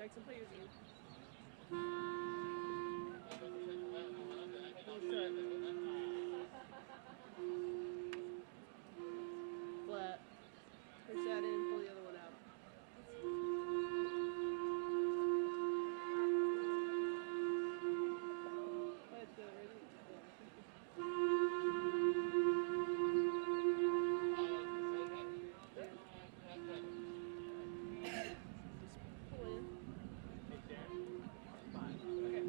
Jackson, play yours again. Flat. Push that in, pull the other one out. Let's go, ready? Just pull in. Okay.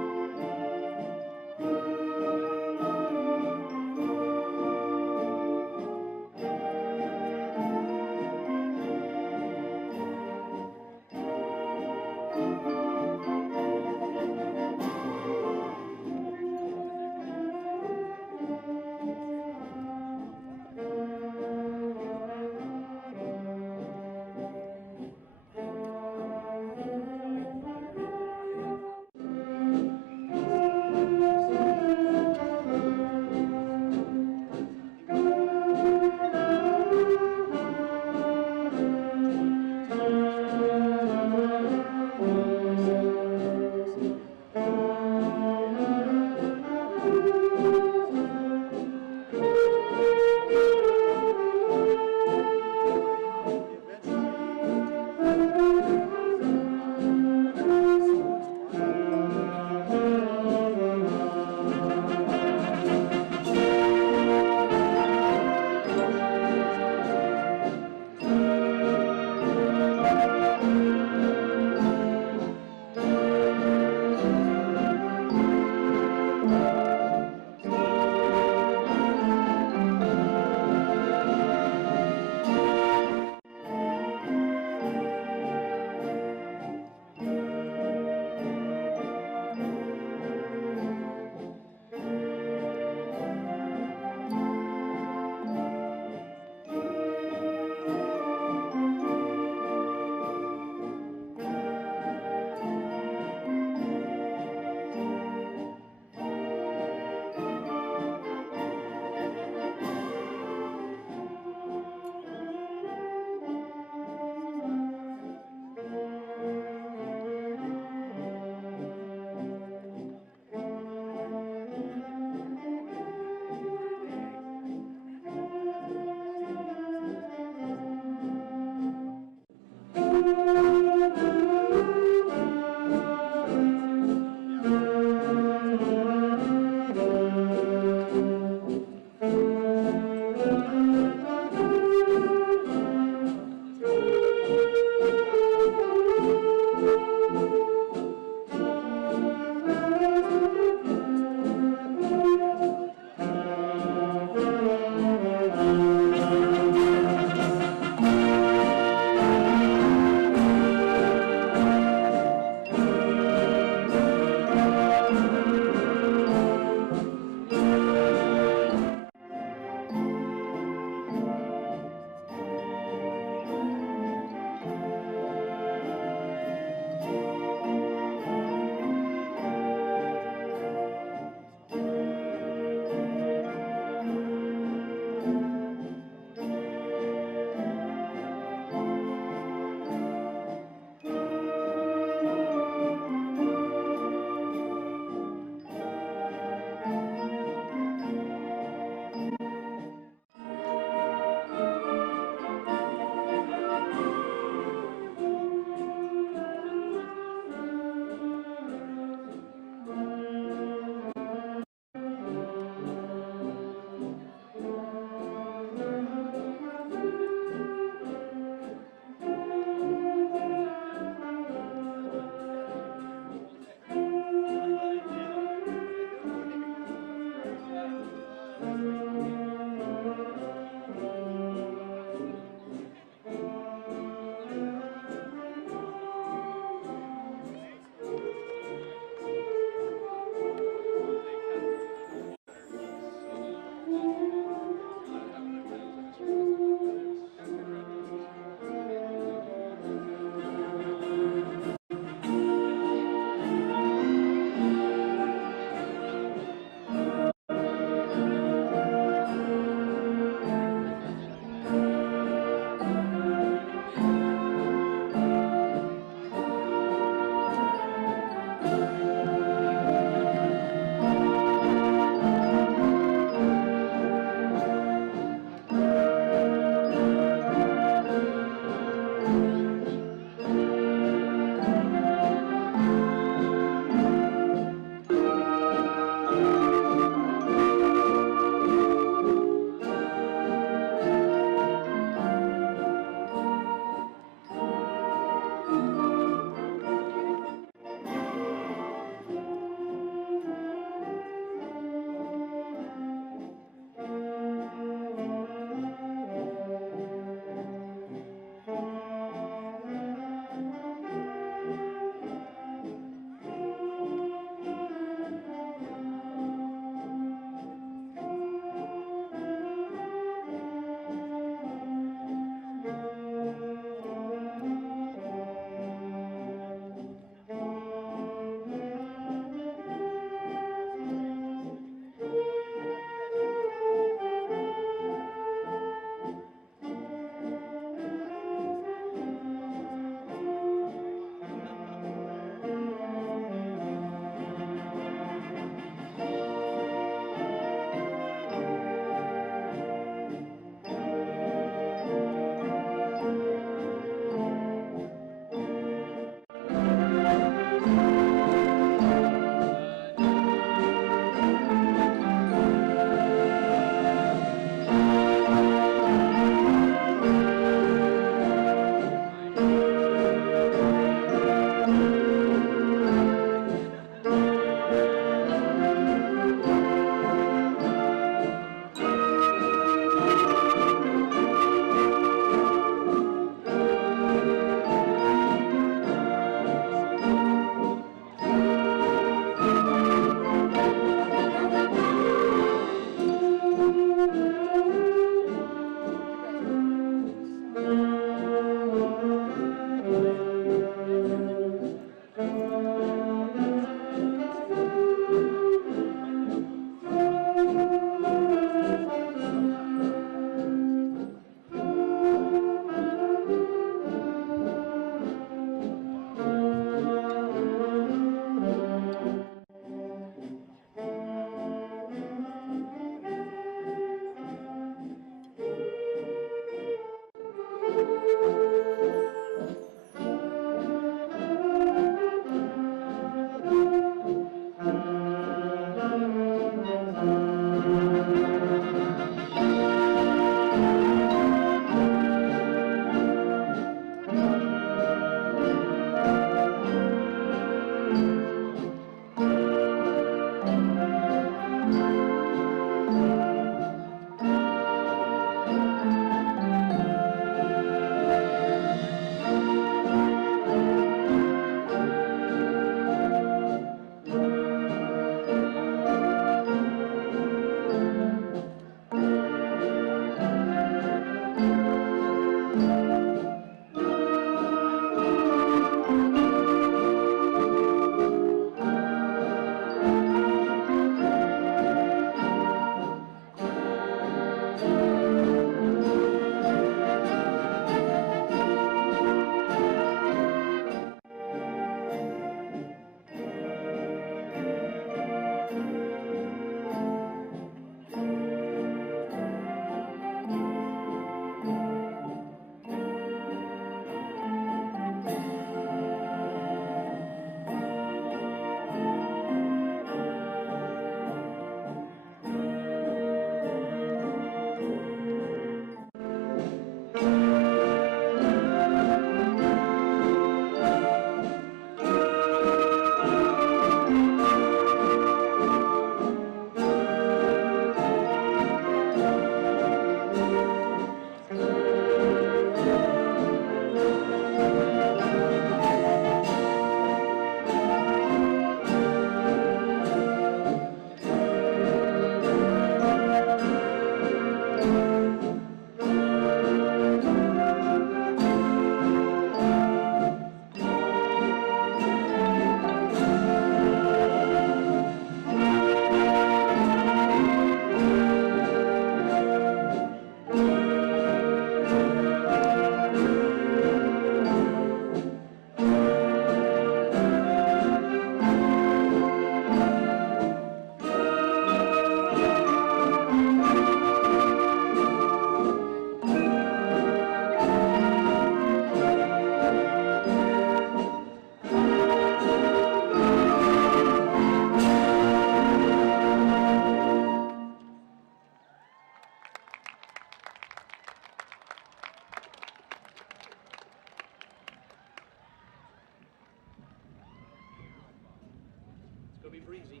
be breezy.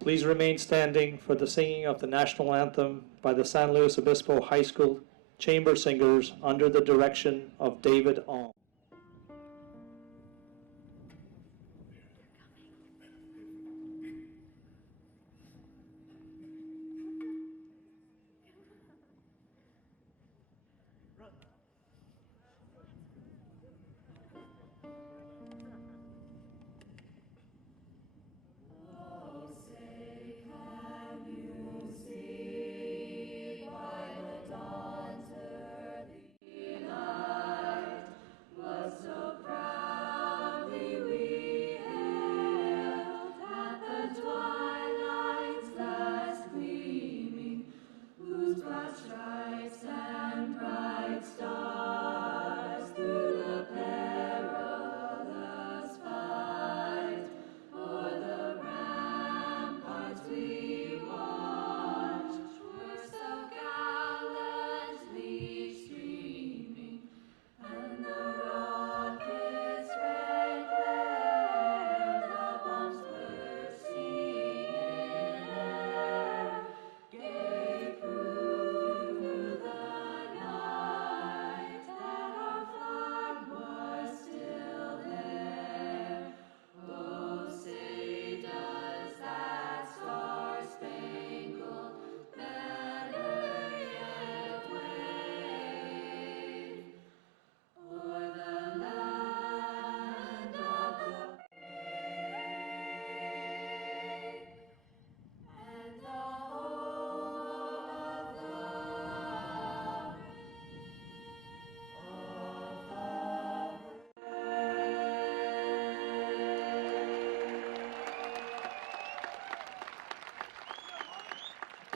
Please remain standing for the singing of the national anthem by the San Luis Obispo High School chamber singers under the direction of David Ong.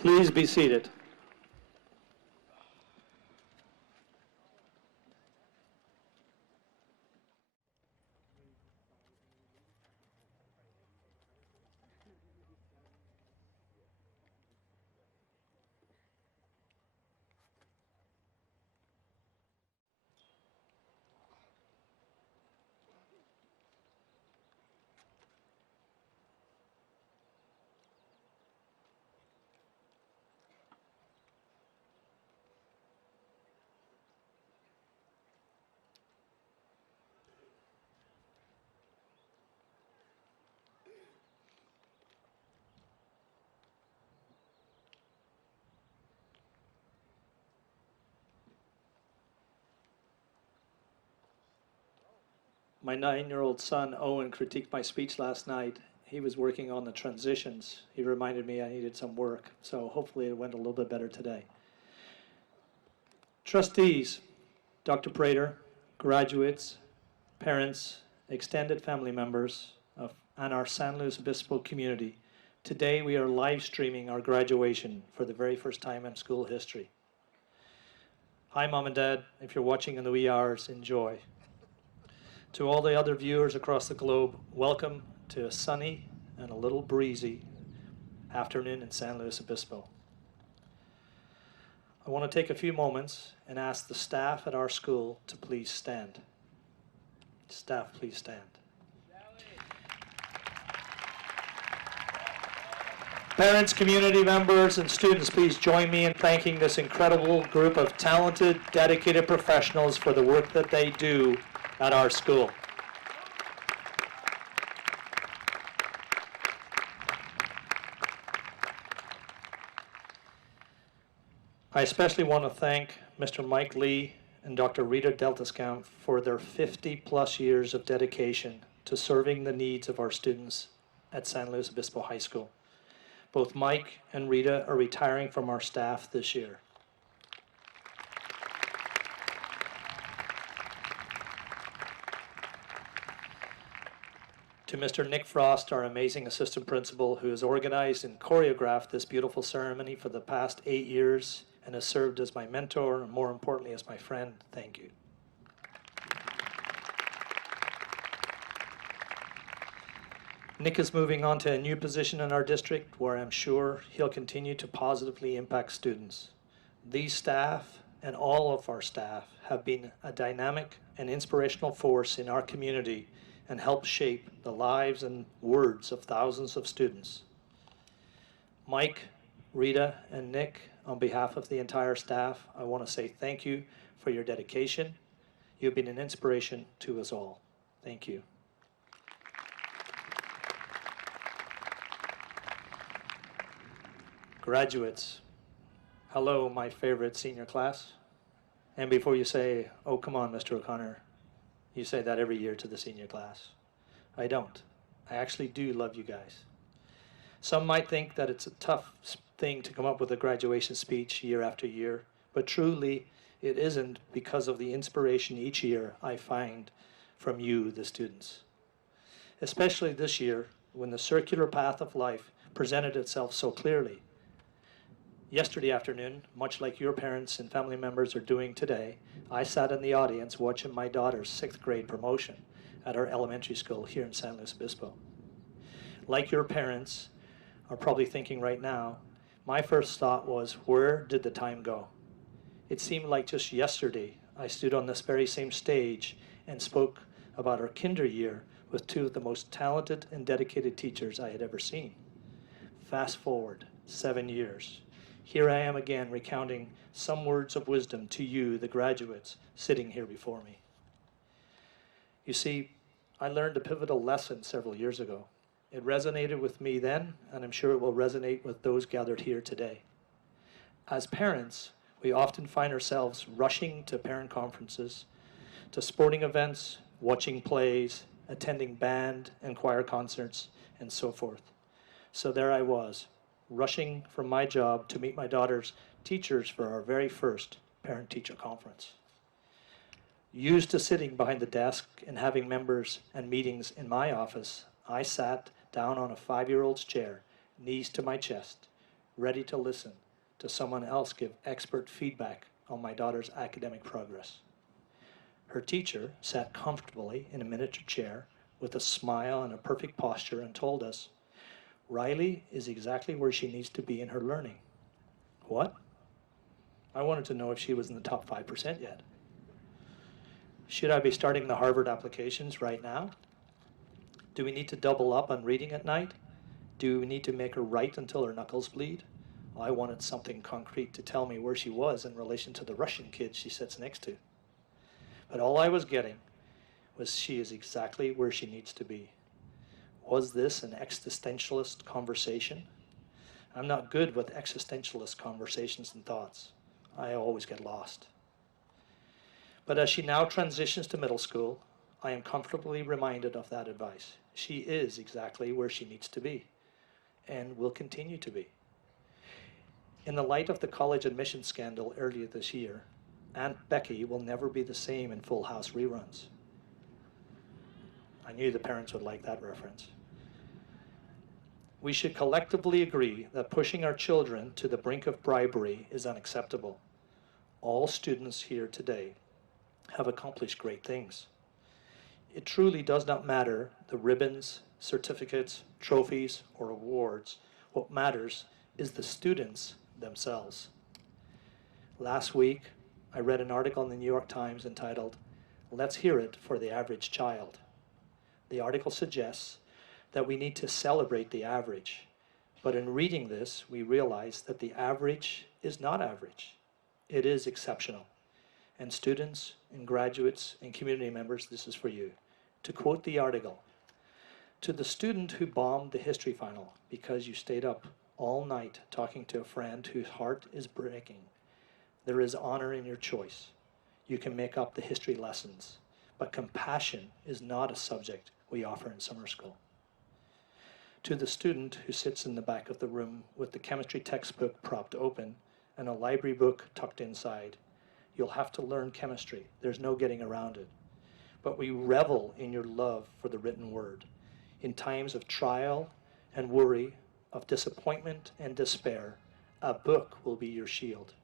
Please be seated. My 9-year-old son, Owen, critiqued my speech last night. He was working on the transitions. He reminded me I needed some work, so hopefully it went a little bit better today. Trustees, Dr. Prater, graduates, parents, extended family members, and our San Luis Obispo community, today we are live streaming our graduation for the very first time in school history. Hi, Mom and Dad. If you're watching in the wee hours, enjoy. To all the other viewers across the globe, welcome to a sunny and a little breezy afternoon in San Luis Obispo. I want to take a few moments and ask the staff at our school to please stand. Staff, please stand. Parents, community members, and students, please join me in thanking this incredible group of talented, dedicated professionals for the work that they do at our school. I especially want to thank Mr. Mike Lee and Dr. Rita Deltascamp for their 50+ years of dedication to serving the needs of our students at San Luis Obispo High School. Both Mike and Rita are retiring from our staff this year. To Mr. Nick Frost, our amazing assistant principal, who has organized and choreographed this beautiful ceremony for the past 8 years and has served as my mentor and, more importantly, as my friend, thank you. Nick is moving on to a new position in our district where I'm sure he'll continue to positively impact students. These staff and all of our staff have been a dynamic and inspirational force in our community and helped shape the lives and words of thousands of students. Mike, Rita, and Nick, on behalf of the entire staff, I want to say thank you for your dedication. You've been an inspiration to us all. Thank you. Graduates, hello, my favorite senior class. And before you say, oh, come on, Mr. O'Connor, you say that every year to the senior class. I don't. I actually do love you guys. Some might think that it's a tough thing to come up with a graduation speech year after year, but truly it isn't, because of the inspiration each year I find from you, the students. Especially this year, when the circular path of life presented itself so clearly. Yesterday afternoon, much like your parents and family members are doing today, I sat in the audience watching my daughter's 6th grade promotion at our elementary school here in San Luis Obispo. Like your parents are probably thinking right now, my first thought was, where did the time go? It seemed like just yesterday I stood on this very same stage and spoke about our kinder year with 2 of the most talented and dedicated teachers I had ever seen. Fast forward 7 years. Here I am again recounting some words of wisdom to you, the graduates, sitting here before me. You see, I learned a pivotal lesson several years ago. It resonated with me then, and I'm sure it will resonate with those gathered here today. As parents, we often find ourselves rushing to parent conferences, to sporting events, watching plays, attending band and choir concerts, and so forth. So there I was, rushing from my job to meet my daughter's teachers for our very first parent-teacher conference. Used to sitting behind the desk and having members and meetings in my office, I sat down on a 5-year-old's chair, knees to my chest, ready to listen to someone else give expert feedback on my daughter's academic progress. Her teacher sat comfortably in a miniature chair with a smile and a perfect posture and told us, Riley is exactly where she needs to be in her learning. What? I wanted to know if she was in the top 5% yet. Should I be starting the Harvard applications right now? Do we need to double up on reading at night? Do we need to make her write until her knuckles bleed? I wanted something concrete to tell me where she was in relation to the Russian kid she sits next to. But all I was getting was she is exactly where she needs to be. Was this an existentialist conversation? I'm not good with existentialist conversations and thoughts. I always get lost. But as she now transitions to middle school, I am comfortably reminded of that advice. She is exactly where she needs to be, and will continue to be. In the light of the college admission scandal earlier this year, Aunt Becky will never be the same in Full House reruns. I knew the parents would like that reference. We should collectively agree that pushing our children to the brink of bribery is unacceptable. All students here today have accomplished great things. It truly does not matter the ribbons, certificates, trophies, or awards. What matters is the students themselves. Last week, I read an article in the New York Times entitled, "Let's Hear It for the Average Child." The article suggests that we need to celebrate the average. But in reading this, we realize that the average is not average. It is exceptional. And students and graduates and community members, this is for you. To quote the article, "To the student who bombed the history final because you stayed up all night talking to a friend whose heart is breaking, there is honor in your choice. You can make up the history lessons, but compassion is not a subject we offer in summer school. To the student who sits in the back of the room with the chemistry textbook propped open and a library book tucked inside, you'll have to learn chemistry. There's no getting around it. But we revel in your love for the written word. In times of trial and worry, of disappointment and despair, a book will be your shield.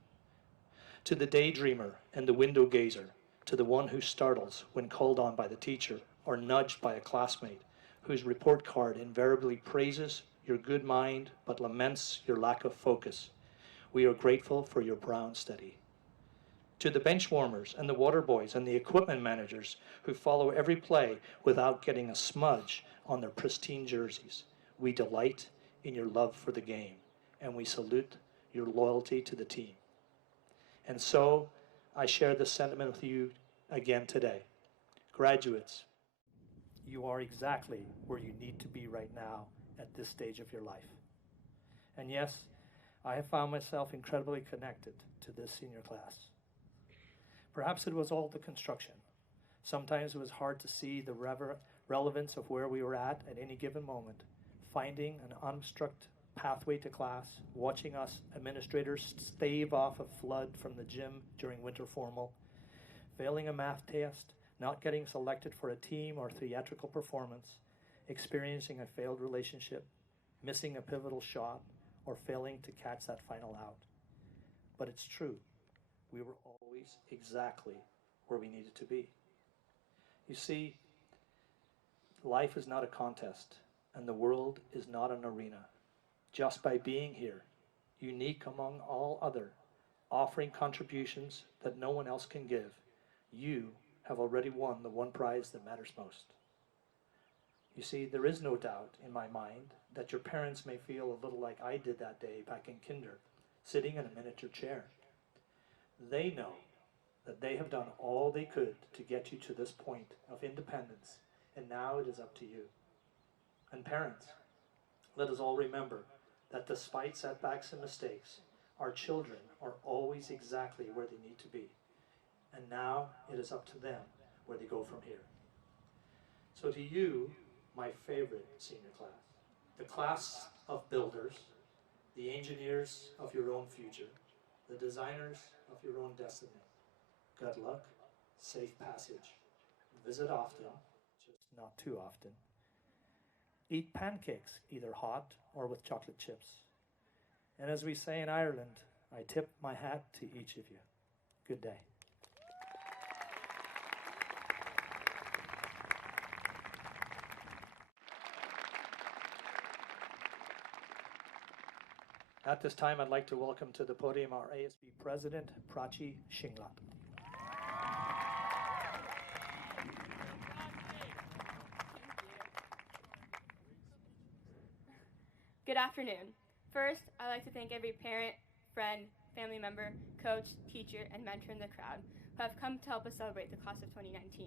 To the daydreamer and the window gazer, to the one who startles when called on by the teacher or nudged by a classmate, whose report card invariably praises your good mind but laments your lack of focus. We are grateful for your brown study. To the bench warmers and the water boys and the equipment managers who follow every play without getting a smudge on their pristine jerseys, we delight in your love for the game, and we salute your loyalty to the team. And so, I share this sentiment with you again today. Graduates, you are exactly where you need to be right now at this stage of your life. And yes, I have found myself incredibly connected to this senior class. Perhaps it was all the construction. Sometimes it was hard to see the relevance of where we were at any given moment, finding an unobstructed pathway to class, watching us administrators stave off a flood from the gym during winter formal, failing a math test, not getting selected for a team or theatrical performance, experiencing a failed relationship, missing a pivotal shot, or failing to catch that final out. But it's true, we were always exactly where we needed to be. You see, life is not a contest, and the world is not an arena. Just by being here, unique among all other, offering contributions that no one else can give, you have already won the one prize that matters most. You see, there is no doubt in my mind that your parents may feel a little like I did that day back in kinder, sitting in a miniature chair. They know that they have done all they could to get you to this point of independence, and now it is up to you. And parents, let us all remember that despite setbacks and mistakes, our children are always exactly where they need to be. And now it is up to them where they go from here. So to you, my favorite senior class, the class of builders, the engineers of your own future, the designers of your own destiny, good luck, safe passage, visit often, just not too often. Eat pancakes, either hot or with chocolate chips. And as we say in Ireland, I tip my hat to each of you. Good day. At this time, I'd like to welcome to the podium our ASB President, Prachi Shinglat. Good afternoon. First, I'd like to thank every parent, friend, family member, coach, teacher, and mentor in the crowd who have come to help us celebrate the class of 2019.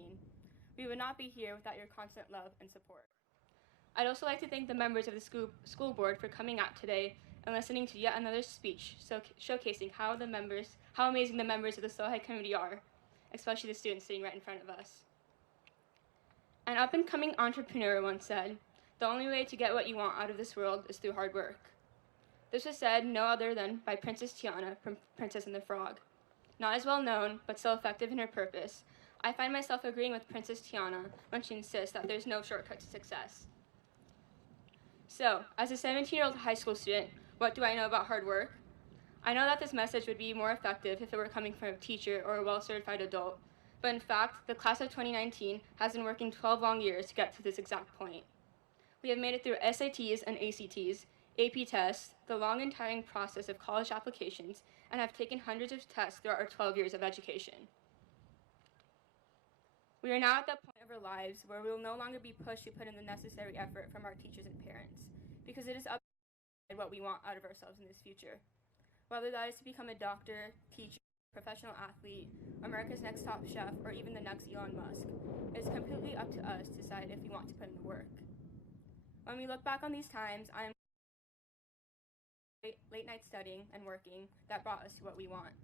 We would not be here without your constant love and support. I'd also like to thank the members of the school board for coming out today and listening to yet another speech showcasing how amazing the members of the SLOHS High community are, especially the students sitting right in front of us. An up-and-coming entrepreneur once said, "The only way to get what you want out of this world is through hard work." This was said no other than by Princess Tiana from Princess and the Frog. Not as well known, but still effective in her purpose, I find myself agreeing with Princess Tiana when she insists that there's no shortcut to success. So, as a 17-year-old high school student, what do I know about hard work? I know that this message would be more effective if it were coming from a teacher or a well-certified adult, but in fact, the class of 2019 has been working 12 long years to get to this exact point. We have made it through SATs and ACTs, AP tests, the long and tiring process of college applications, and have taken hundreds of tests throughout our 12 years of education. We are now at that point of our lives where we will no longer be pushed to put in the necessary effort from our teachers and parents, because it is up to what we want out of ourselves in this future. Whether that is to become a doctor, teacher, professional athlete, America's Next Top Chef, or even the next Elon Musk, it is completely up to us to decide if we want to put in the work. When we look back on these times, I am late night studying and working that brought us to what we want.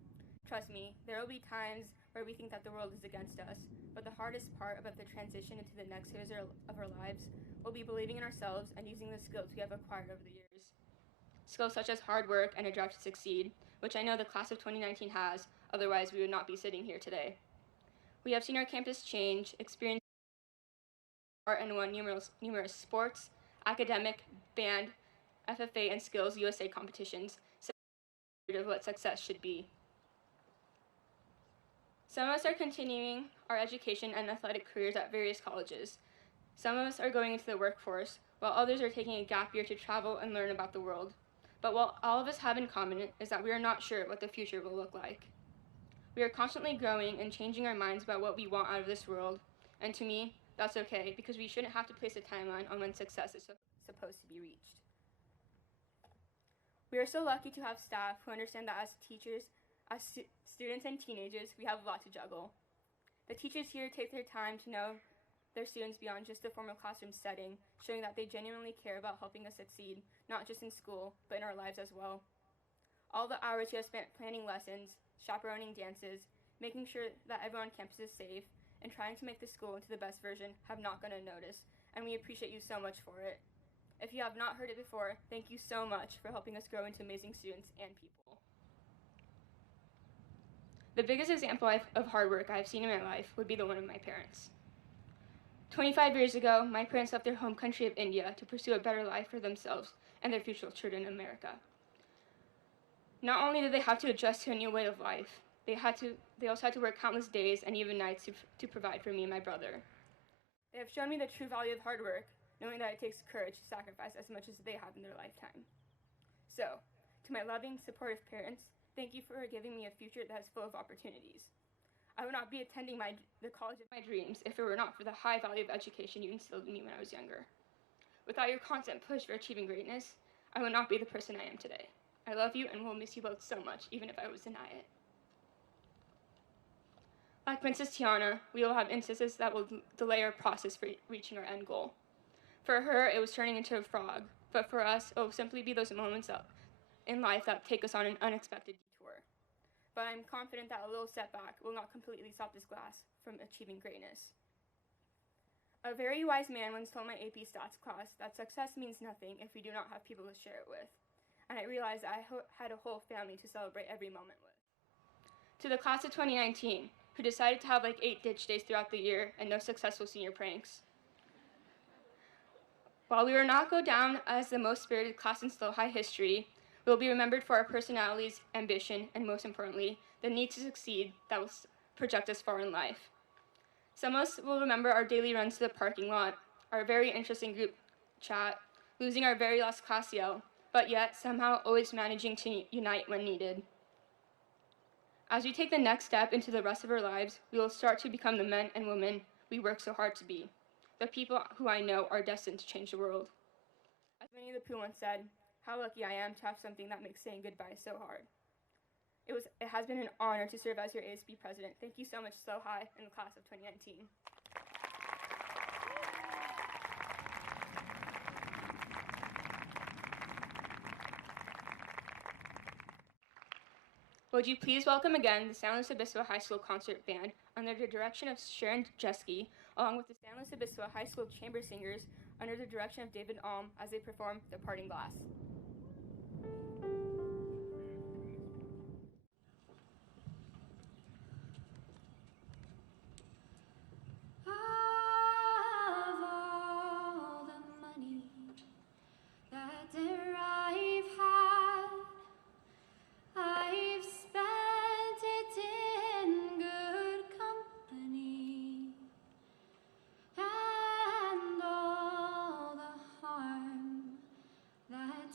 Trust me, there will be times where we think that the world is against us, but the hardest part about the transition into the next phase of our lives will be believing in ourselves and using the skills we have acquired over the years. Skills such as hard work and a drive to succeed, which I know the class of 2019 has, otherwise we would not be sitting here today. We have seen our campus change, experienced art and won numerous sports, academic, band, FFA, and Skills USA competitions, of what success should be. Some of us are continuing our education and athletic careers at various colleges. Some of us are going into the workforce, while others are taking a gap year to travel and learn about the world. But what all of us have in common is that we are not sure what the future will look like. We are constantly growing and changing our minds about what we want out of this world, and to me, that's okay, because we shouldn't have to place a timeline on when success is supposed to be reached. We are so lucky to have staff who understand that as teachers, as students and teenagers, we have a lot to juggle. The teachers here take their time to know their students beyond just the formal classroom setting, showing that they genuinely care about helping us succeed, not just in school, but in our lives as well. All the hours you have spent planning lessons, chaperoning dances, making sure that everyone on campus is safe, and trying to make the school into the best version have not gone unnoticed, and we appreciate you so much for it. If you have not heard it before, thank you so much for helping us grow into amazing students and people. The biggest example of hard work I have seen in my life would be the one of my parents. 25 years ago, my parents left their home country of India to pursue a better life for themselves and their future children in America. Not only did they have to adjust to a new way of life, they also had to work countless days and even nights to provide for me and my brother. They have shown me the true value of hard work, knowing that it takes courage to sacrifice as much as they have in their lifetime. So, to my loving, supportive parents, thank you for giving me a future that is full of opportunities. I would not be attending the college of my dreams if it were not for the high value of education you instilled in me when I was younger. Without your constant push for achieving greatness, I would not be the person I am today. I love you and will miss you both so much, even if I was denied it. Like Princess Tiana, we will have instances that will delay our process for reaching our end goal. For her, it was turning into a frog, but for us, it will simply be those moments in life that take us on an unexpected detour. But I'm confident that a little setback will not completely stop this class from achieving greatness. A very wise man once told my AP Stats class that success means nothing if we do not have people to share it with, and I realized I had a whole family to celebrate every moment with. To the class of 2019, who decided to have like 8 ditch days throughout the year and no successful senior pranks. While we will not go down as the most spirited class in SLO High history, we will be remembered for our personalities, ambition, and most importantly, the need to succeed that will project us far in life. Some of us will remember our daily runs to the parking lot, our very interesting group chat, losing our very last class yell, but yet somehow always managing to unite when needed. As we take the next step into the rest of our lives, we will start to become the men and women we work so hard to be, the people who I know are destined to change the world. As Winnie the Pooh once said, how lucky I am to have something that makes saying goodbye so hard. It has been an honor to serve as your ASB president. Thank you so much, SLO High, and the class of 2019. Would you please welcome again the San Luis Obispo High School Concert Band under the direction of Sharon Jeske, along with the San Luis Obispo High School Chamber Singers under the direction of David Alm as they perform The Parting Glass. That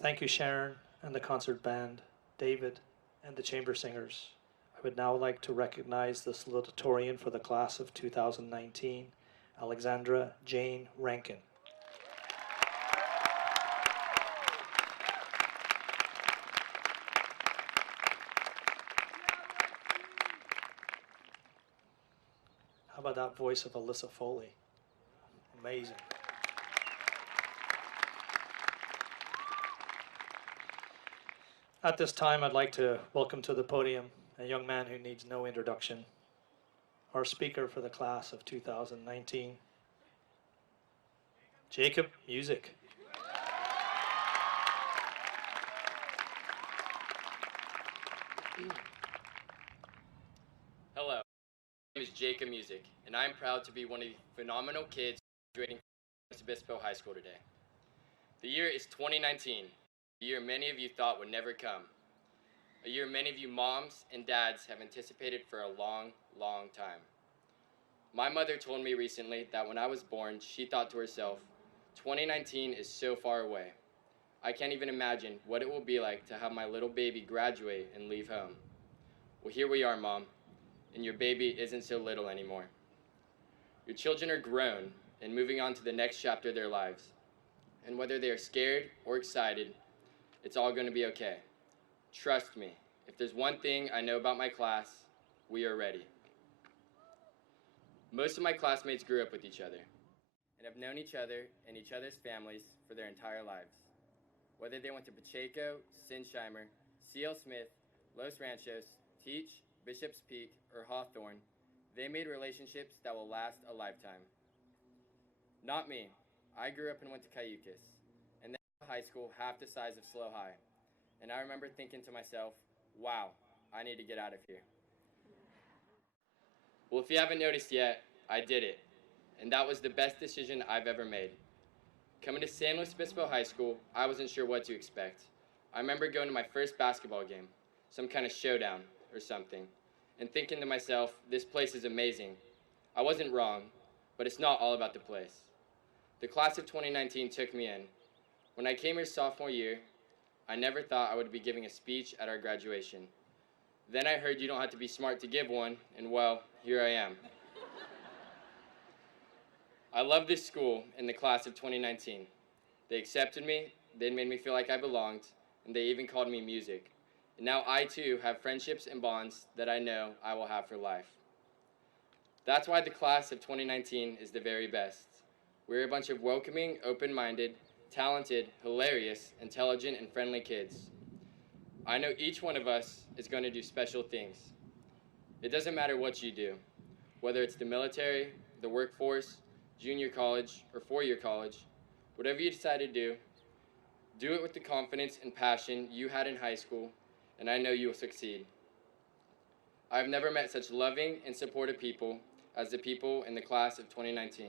Thank you, Sharon and the concert band, David and the chamber singers. I would now like to recognize the salutatorian for the class of 2019, Alexandra Jane Rankin. How about that voice of Alyssa Foley? Amazing. At this time, I'd like to welcome to the podium a young man who needs no introduction, our speaker for the class of 2019, Jacob Music. Hello, my name is Jacob Music, and I'm proud to be one of the phenomenal kids graduating from Luis Obispo High School today. The year is 2019, a year many of you thought would never come. A year many of you moms and dads have anticipated for a long, long time. My mother told me recently that when I was born, she thought to herself, 2019 is so far away. I can't even imagine what it will be like to have my little baby graduate and leave home. Well, here we are, Mom, and your baby isn't so little anymore. Your children are grown and moving on to the next chapter of their lives. And whether they are scared or excited, it's all going to be okay. Trust me, if there's one thing I know about my class, we are ready. Most of my classmates grew up with each other and have known each other and each other's families for their entire lives. Whether they went to Pacheco, Sinsheimer, C.L. Smith, Los Ranchos, Teach, Bishop's Peak, or Hawthorne, they made relationships that will last a lifetime. Not me. I grew up and went to Cayucas, and then high school half the size of SLO High. And I remember thinking to myself, wow, I need to get out of here. Well, if you haven't noticed yet, I did it. And that was the best decision I've ever made. Coming to San Luis Obispo High School, I wasn't sure what to expect. I remember going to my first basketball game, some kind of showdown or something, and thinking to myself, this place is amazing. I wasn't wrong, but it's not all about the place. The class of 2019 took me in. When I came here sophomore year, I never thought I would be giving a speech at our graduation. Then I heard you don't have to be smart to give one, and well, here I am. I love this school and the class of 2019. They accepted me, they made me feel like I belonged, and they even called me Music. And now I too have friendships and bonds that I know I will have for life. That's why the class of 2019 is the very best. We're a bunch of welcoming, open-minded, talented, hilarious, intelligent, and friendly kids. I know each one of us is going to do special things. It doesn't matter what you do, whether it's the military, the workforce, junior college, or four-year college. Whatever you decide to do it with the confidence and passion you had in high school, and I know you will succeed. I've never met such loving and supportive people as the people in the class of 2019.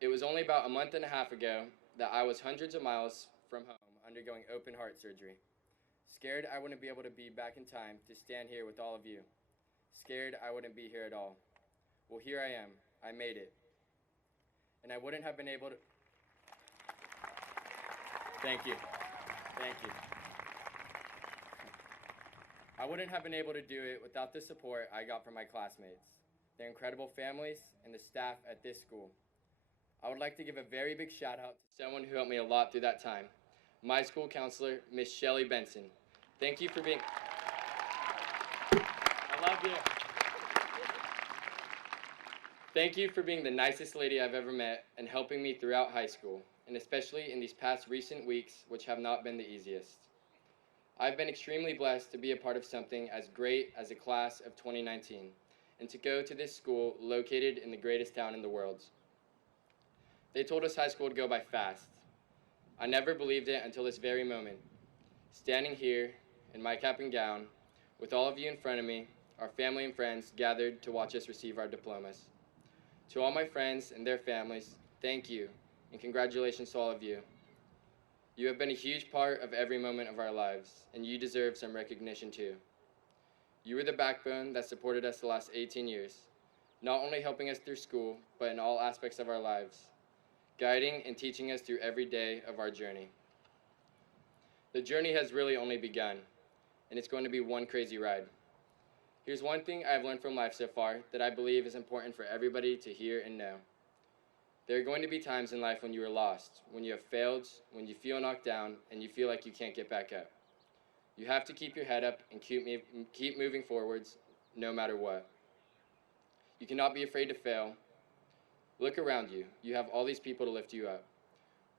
It was only about a month and a half ago that I was hundreds of miles from home undergoing open heart surgery. Scared I wouldn't be able to be back in time to stand here with all of you. Scared I wouldn't be here at all. Well, here I am. I made it. And I wouldn't have been able to... Thank you. Thank you. I wouldn't have been able to do it without the support I got from my classmates, their incredible families, and the staff at this school. I would like to give a very big shout out to someone who helped me a lot through that time, my school counselor, Miss Shelley Benson. Thank you for being... I love you. Thank you for being the nicest lady I've ever met and helping me throughout high school, and especially in these past recent weeks, which have not been the easiest. I've been extremely blessed to be a part of something as great as the class of 2019, and to go to this school located in the greatest town in the world. They told us high school would go by fast. I never believed it until this very moment. Standing here in my cap and gown, with all of you in front of me, our family and friends gathered to watch us receive our diplomas. To all my friends and their families, thank you, and congratulations to all of you. You have been a huge part of every moment of our lives, and you deserve some recognition too. You were the backbone that supported us the last 18 years, not only helping us through school, but in all aspects of our lives, guiding and teaching us through every day of our journey. The journey has really only begun, and it's going to be one crazy ride. Here's one thing I've learned from life so far that I believe is important for everybody to hear and know. There are going to be times in life when you are lost, when you have failed, when you feel knocked down, and you feel like you can't get back up. You have to keep your head up and keep moving forwards, no matter what. You cannot be afraid to fail. Look around you. You have all these people to lift you up.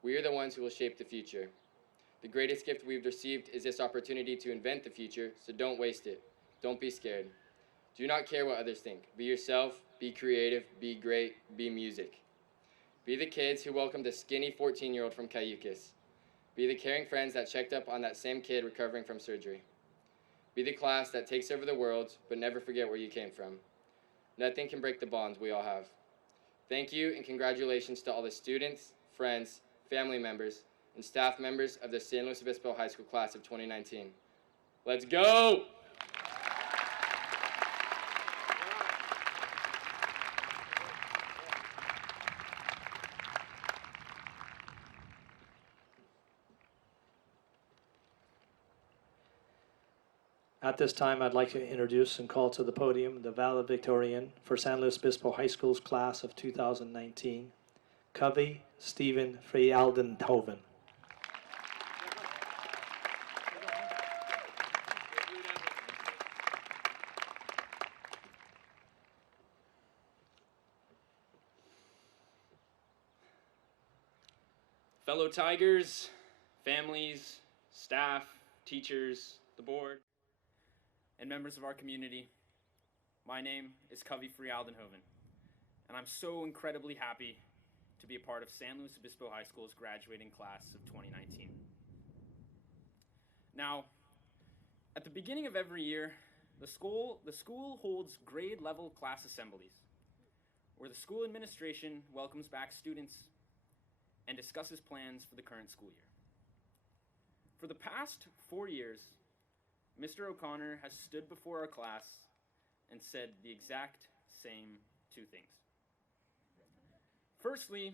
We are the ones who will shape the future. The greatest gift we've received is this opportunity to invent the future, so don't waste it. Don't be scared. Do not care what others think. Be yourself, be creative, be great, be music. Be the kids who welcomed a skinny 14-year-old from Cayucas. Be the caring friends that checked up on that same kid recovering from surgery. Be the class that takes over the world, but never forget where you came from. Nothing can break the bonds we all have. Thank you and congratulations to all the students, friends, family members, and staff members of the San Luis Obispo High School class of 2019. Let's go! At this time, I'd like to introduce and call to the podium the Valedictorian for San Luis Obispo High School's class of 2019, Covey Stephen Frialdenhoven. Fellow Tigers, families, staff, teachers, the board, and members of our community, my name is Covey Frialdenhoven, and I'm so incredibly happy to be a part of San Luis Obispo High School's graduating class of 2019. Now, at the beginning of every year, the school holds grade-level class assemblies, where the school administration welcomes back students and discusses plans for the current school year. For the past 4 years, Mr. O'Connor has stood before our class and said the exact same two things. Firstly,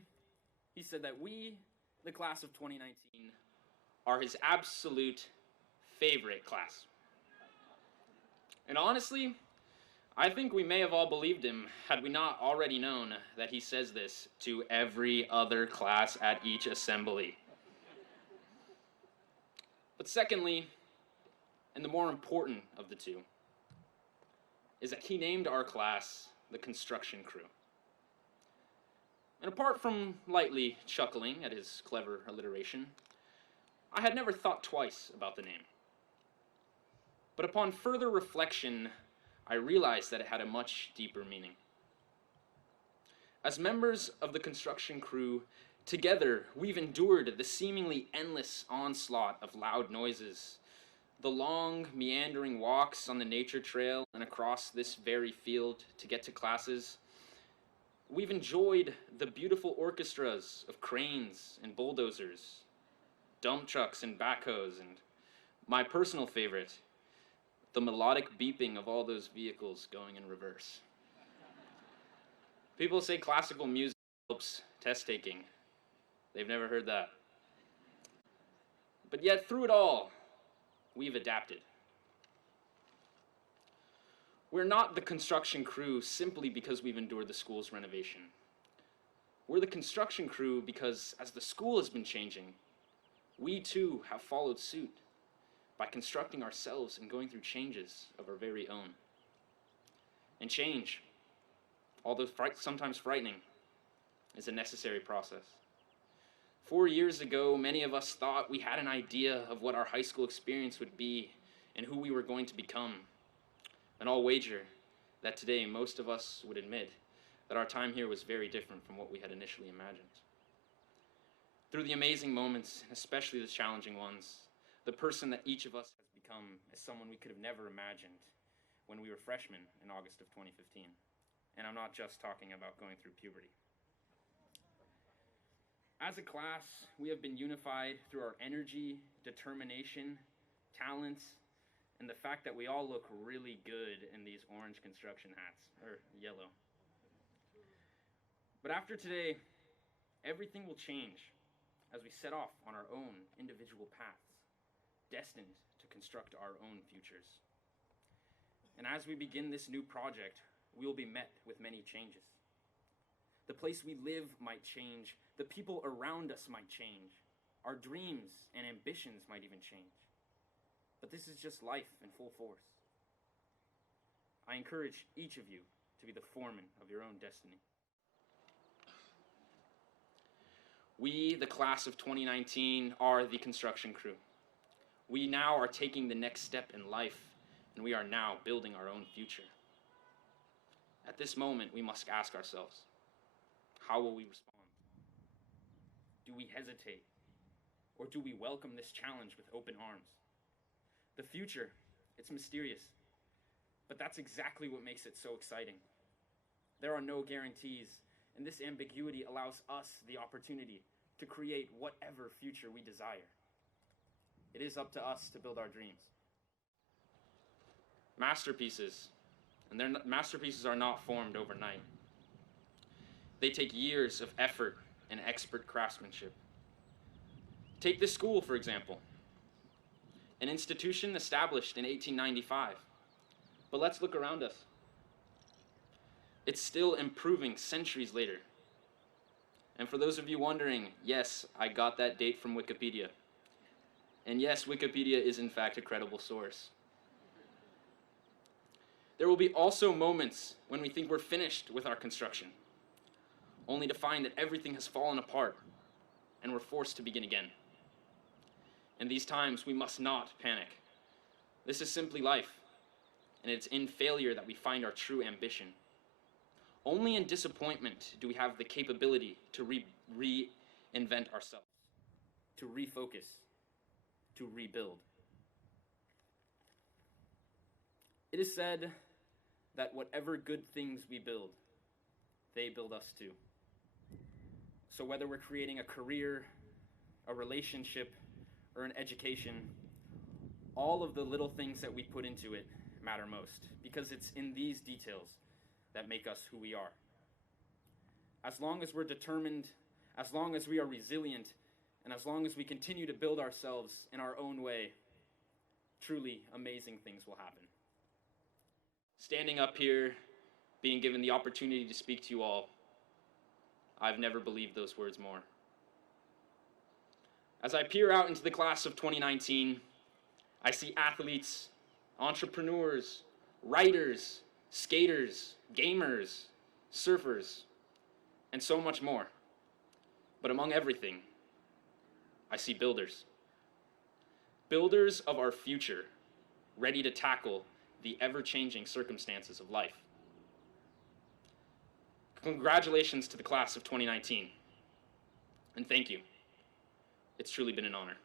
he said that we, the class of 2019, are his absolute favorite class. And honestly, I think we may have all believed him had we not already known that he says this to every other class at each assembly. But secondly, and the more important of the two, is that he named our class the construction crew. And apart from lightly chuckling at his clever alliteration, I had never thought twice about the name. But upon further reflection, I realized that it had a much deeper meaning. As members of the construction crew, together we've endured the seemingly endless onslaught of loud noises, the long, meandering walks on the nature trail and across this very field to get to classes. We've enjoyed the beautiful orchestras of cranes and bulldozers, dump trucks and backhoes, and my personal favorite, the melodic beeping of all those vehicles going in reverse. People say classical music helps test taking. They've never heard that. But yet, through it all, we've adapted. We're not the construction crew simply because we've endured the school's renovation. We're the construction crew because as the school has been changing, we too have followed suit by constructing ourselves and going through changes of our very own. And change, although sometimes frightening, is a necessary process. 4 years ago, many of us thought we had an idea of what our high school experience would be and who we were going to become. And I'll wager that today most of us would admit that our time here was very different from what we had initially imagined. Through the amazing moments, especially the challenging ones, the person that each of us has become is someone we could have never imagined when we were freshmen in August of 2015. And I'm not just talking about going through puberty. As a class, we have been unified through our energy, determination, talents, and the fact that we all look really good in these orange construction hats, or yellow. But after today, everything will change as we set off on our own individual paths, destined to construct our own futures. And as we begin this new project, we will be met with many changes. The place we live might change. The people around us might change. Our dreams and ambitions might even change. But this is just life in full force. I encourage each of you to be the foreman of your own destiny. We, the class of 2019, are the construction crew. We now are taking the next step in life, and we are now building our own future. At this moment, we must ask ourselves, how will we respond? Do we hesitate? Or do we welcome this challenge with open arms? The future, it's mysterious, but that's exactly what makes it so exciting. There are no guarantees, and this ambiguity allows us the opportunity to create whatever future we desire. It is up to us to build our dreams. Masterpieces, and masterpieces are not formed overnight. They take years of effort and expert craftsmanship. Take this school, for example. An institution established in 1895. But let's look around us. It's still improving centuries later. And for those of you wondering, yes, I got that date from Wikipedia. And yes, Wikipedia is in fact a credible source. There will be also moments when we think we're finished with our construction, only to find that everything has fallen apart and we're forced to begin again. In these times, we must not panic. This is simply life, and it's in failure that we find our true ambition. Only in disappointment do we have the capability to reinvent ourselves, to refocus, to rebuild. It is said that whatever good things we build, they build us too. So whether we're creating a career, a relationship, or an education, all of the little things that we put into it matter most, because it's in these details that make us who we are. As long as we're determined, as long as we are resilient, and as long as we continue to build ourselves in our own way, truly amazing things will happen. Standing up here, being given the opportunity to speak to you all, I've never believed those words more. As I peer out into the class of 2019, I see athletes, entrepreneurs, writers, skaters, gamers, surfers, and so much more. But among everything, I see builders. Builders of our future, ready to tackle the ever-changing circumstances of life. Congratulations to the class of 2019, and thank you. It's truly been an honor.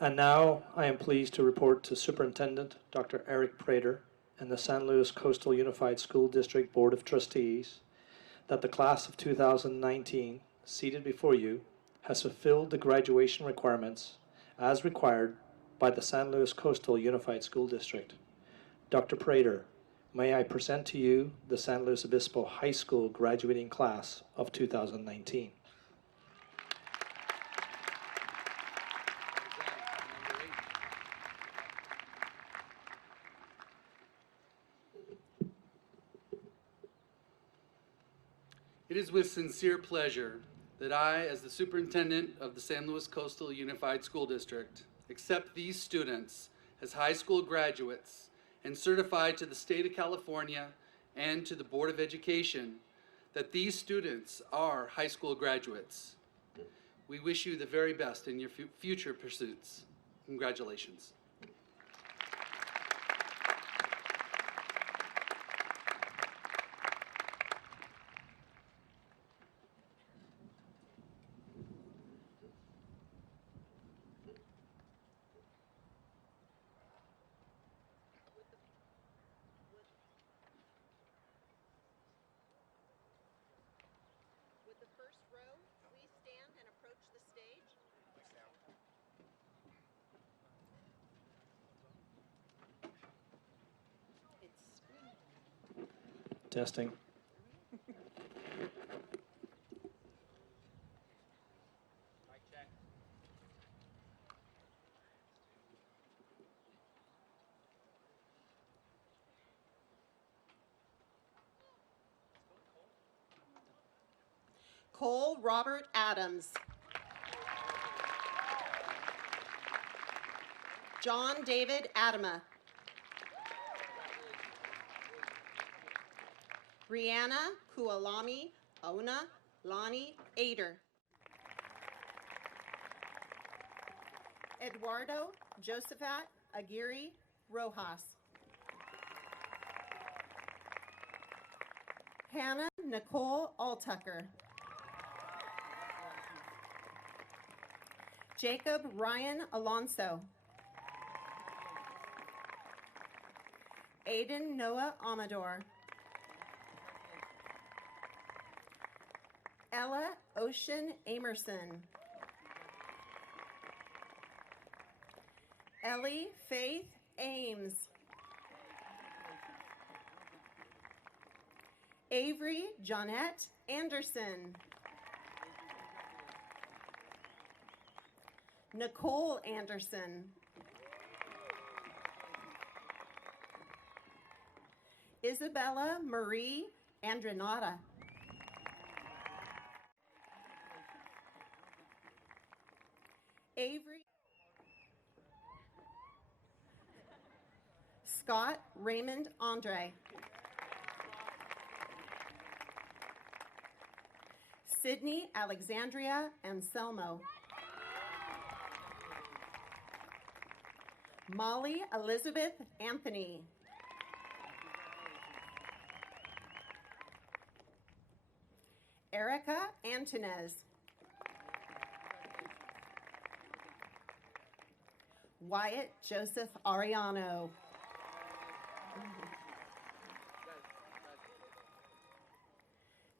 And now I am pleased to report to Superintendent Dr. Eric Prater and the San Luis Coastal Unified School District Board of Trustees that the class of 2019, seated before you, has fulfilled the graduation requirements as required by the San Luis Coastal Unified School District. Dr. Prater, may I present to you the San Luis Obispo High School graduating class of 2019. It is with sincere pleasure that I, as the superintendent of the San Luis Coastal Unified School District, accept these students as high school graduates and certify to the state of California and to the Board of Education that these students are high school graduates. We wish you the very best in your future pursuits. Congratulations. Testing. Cole Robert Adams. John David Adama. Brianna Kualami Ona Lani Ader. Eduardo Josephat Aguirre Rojas. Hannah Nicole Altucker. Jacob Ryan Alonso. Aiden Noah Amador. Ella Ocean Amerson. Ellie Faith Ames. Avery Jonette Anderson. Nicole Anderson. Isabella Marie Andrenata. Avery. Scott Raymond Andre. Sydney Alexandria Anselmo. Molly Elizabeth Anthony. Erica Antonez. Wyatt Joseph Ariano.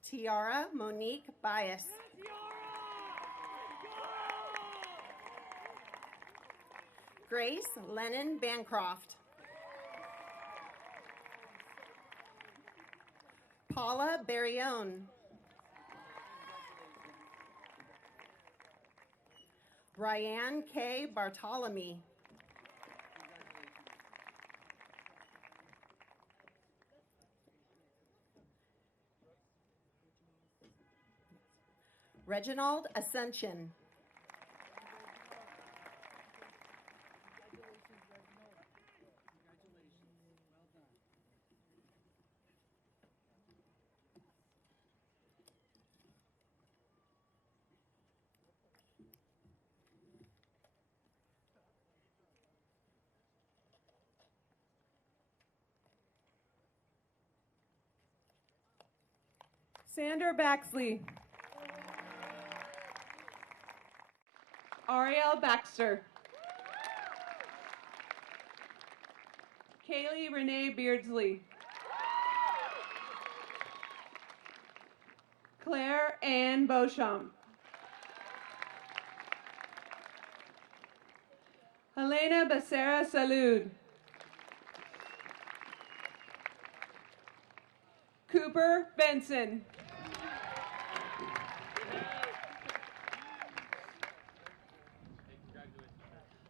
Tiara Monique Bias. Grace Lennon Bancroft. Paula Barrione. Brianne K. Bartolome. Reginald Ascension. Sander Baxley. Ariel Baxter. Kaylee Renee Beardsley. Claire Ann Beauchamp. Helena Becerra Salud. Cooper Benson.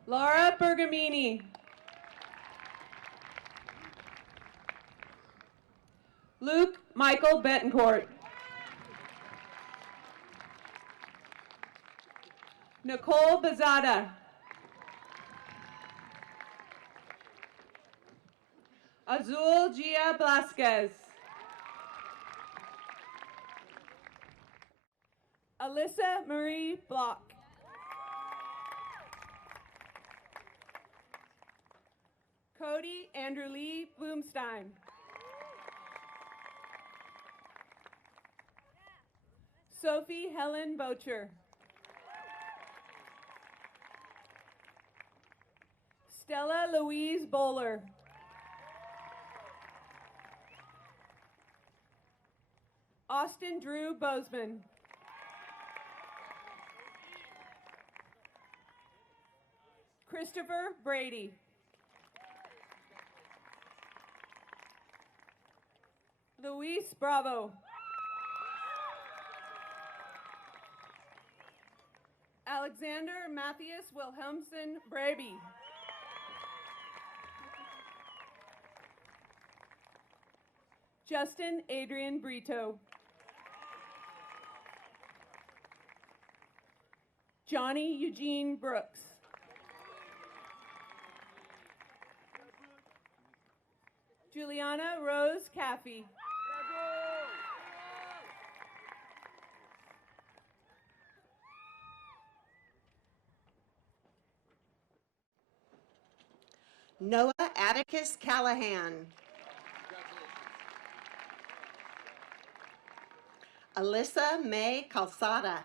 Laura Bergamini. Luke Michael Betancourt. Nicole Bazada. Azul Gia Blasquez. Alyssa Marie Block. Cody Andrew Lee Bloomstein. Sophie Helen Bocher. Stella Louise Bowler. Austin Drew Bozeman. Christopher Brady. Louise Luis Bravo. Alexander Matthias Wilhelmsen Braby. Justin Adrian Brito. Johnny Eugene Brooks. Juliana Rose Caffey. Noah Atticus Callahan. Alyssa May Calzada.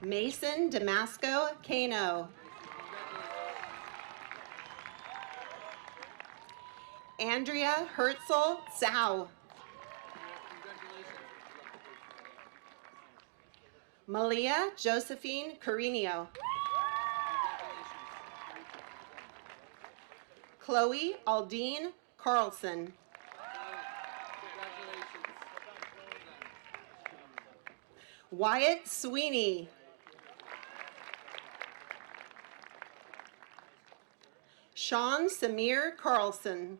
Mason Damasco Cano. Andrea Herzl Sau. Malia Josephine Carino. Chloe Aldine Carlson. Wyatt Sweeney. Sean Samir Carlson.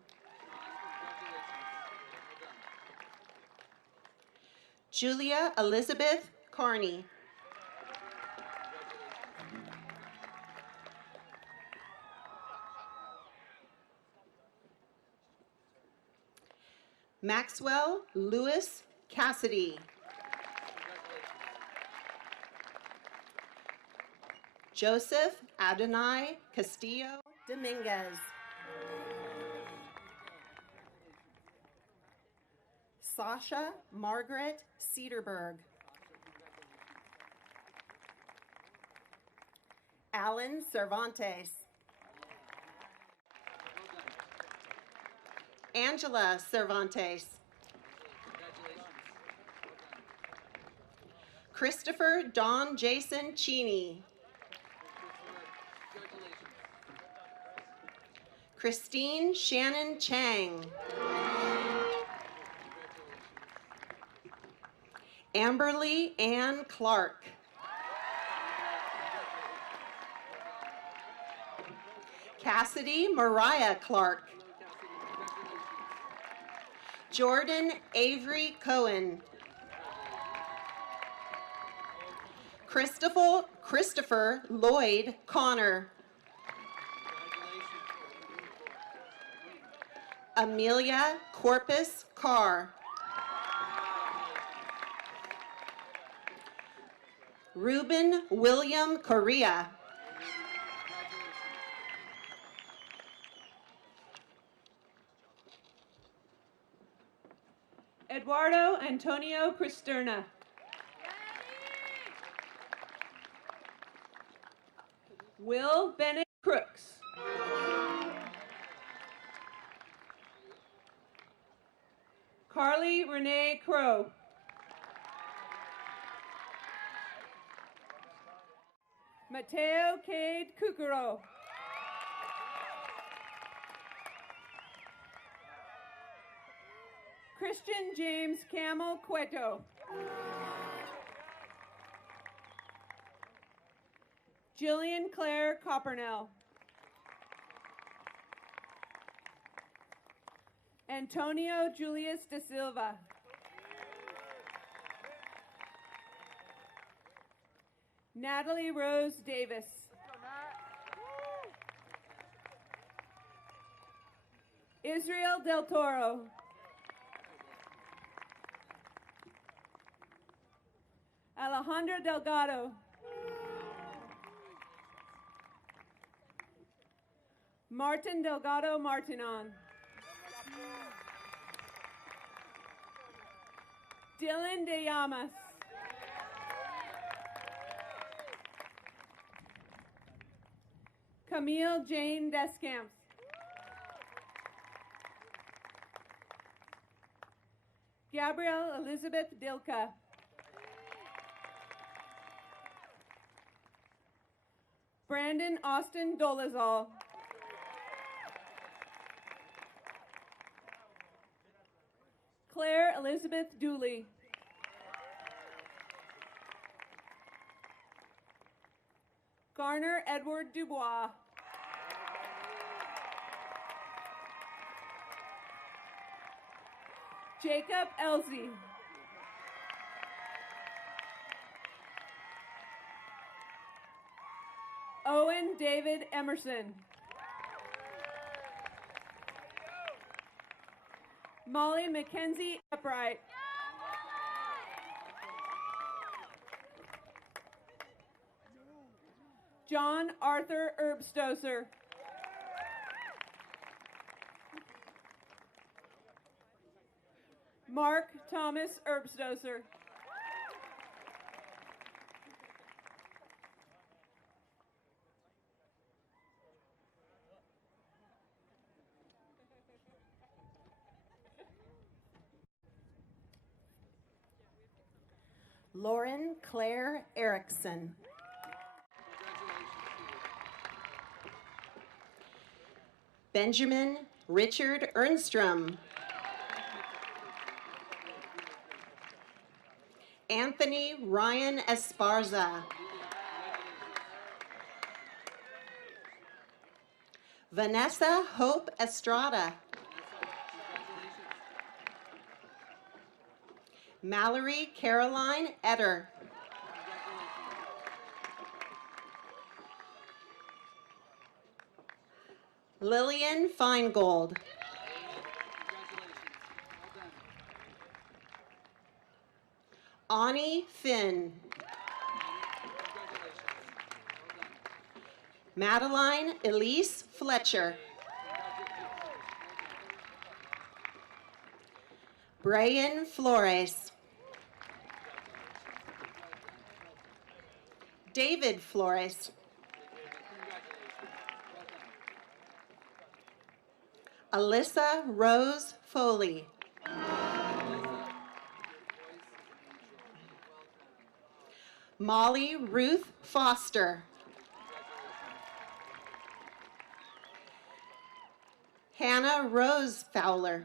Julia Elizabeth Carney. Maxwell Lewis Cassidy. Joseph Adonai Castillo Dominguez. Sasha Margaret Cedarberg. Alan Cervantes. Angela Cervantes. Christopher Don Jason Cheney. Christine Shannon Chang. Amberly Ann Clark. Cassidy Mariah Clark. Jordan Avery Cohen. Christopher Lloyd Connor. Amelia Corpus Carr. Reuben William Correa. Eduardo Antonio Cristerna. Will Bennett Crooks. Carly Renee Crow. Mateo Cade Cucuro. Christian James Camel Cueto. Jillian Claire Coppernell. Antonio Julius da Silva. Natalie Rose Davis. Israel Del Toro. Alejandra Delgado. Martin Delgado Martinon. Dylan De Llamas. Camille Jane Descamps. Gabrielle Elizabeth Dilka. Brandon Austin Dolezal. Claire Elizabeth Dooley. Garner Edward Dubois. Jacob Elsie. Owen David Emerson. Molly Mackenzie Upright. John Arthur Erbstoser. Mark Thomas Erbstoser. Lauren Claire Erickson. Benjamin Richard Ernstrom. Anthony Ryan Esparza. Vanessa Hope Estrada. Mallory Caroline Etter. Lillian Feingold. Ani Finn. Madeline Elise Fletcher. Brian Flores. David Flores. Alyssa Rose Foley. Molly Ruth Foster. Hannah Rose Fowler.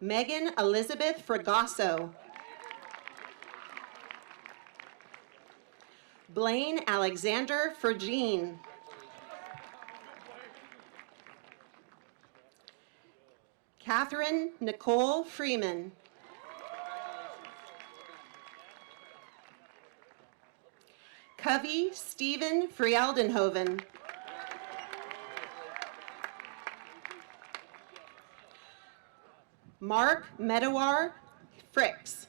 Megan Elizabeth Fragasso. Blaine Alexander Fergine. Catherine Nicole Freeman. Covey Stephen Frieldenhoven. Mark Medawar Fricks.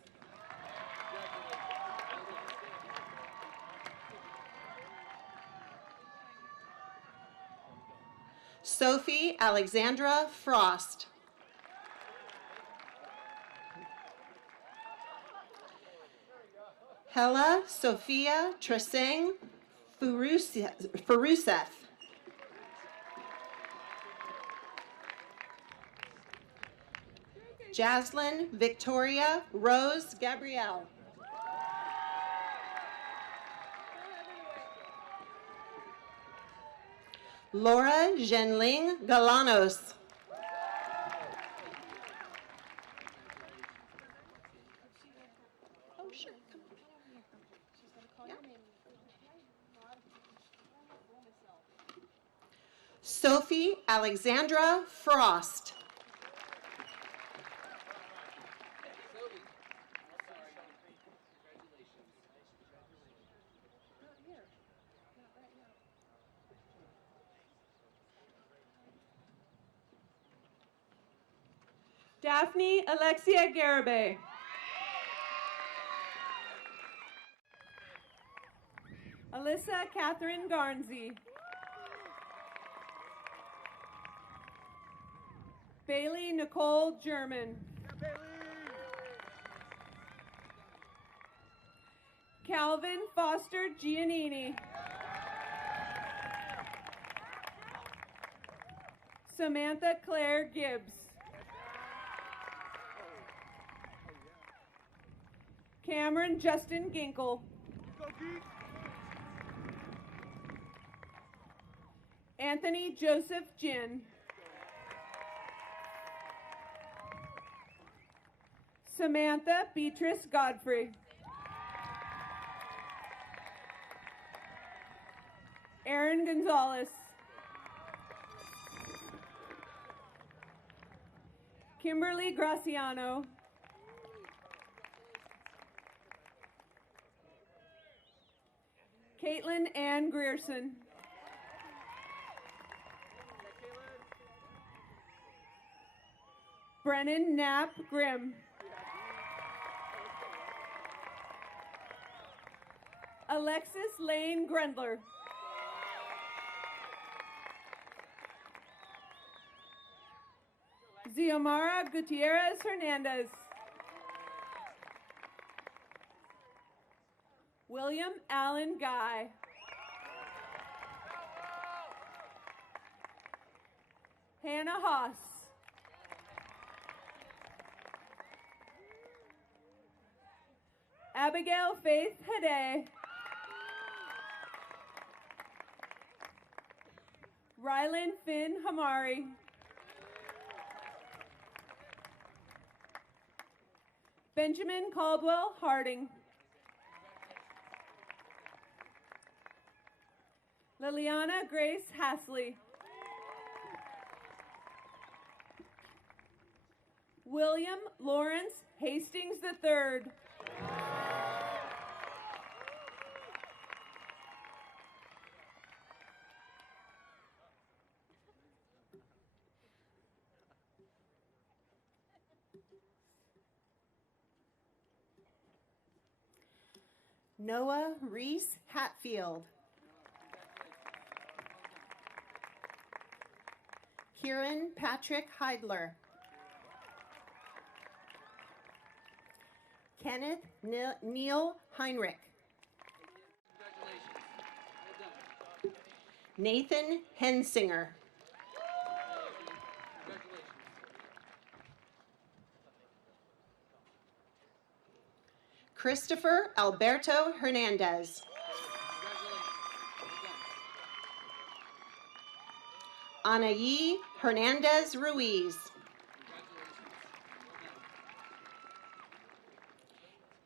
Sophie Alexandra Frost. Hella Sophia Treseng Faruseth. Jaslyn Victoria Rose Gabrielle. Laura Jenling Galanos. Oh, sure. Come on. Yeah. Sophie Alexandra Frost. Daphne Alexia Garibay. Alyssa Catherine Garnsey. Bailey Nicole German. Calvin Foster Giannini. Samantha Claire Gibbs. Cameron Justin Ginkle. Anthony Joseph Ginn. Samantha Beatrice Godfrey. Aaron Gonzalez. Kimberly Graciano. Caitlin Ann Grierson. Brennan Knapp Grimm. Alexis Lane Grendler. Xiomara Gutierrez Hernandez. William Allen Guy. Hannah Haas. Abigail Faith Hede. Rylan Finn Hamari. Benjamin Caldwell Harding. Liliana Grace Hasley. William Lawrence Hastings III. Noah Reese Hatfield. Kieran Patrick Heidler. Kenneth Neil Heinrich. Nathan Hensinger. Christopher Alberto Hernandez. Anaí Hernandez Ruiz.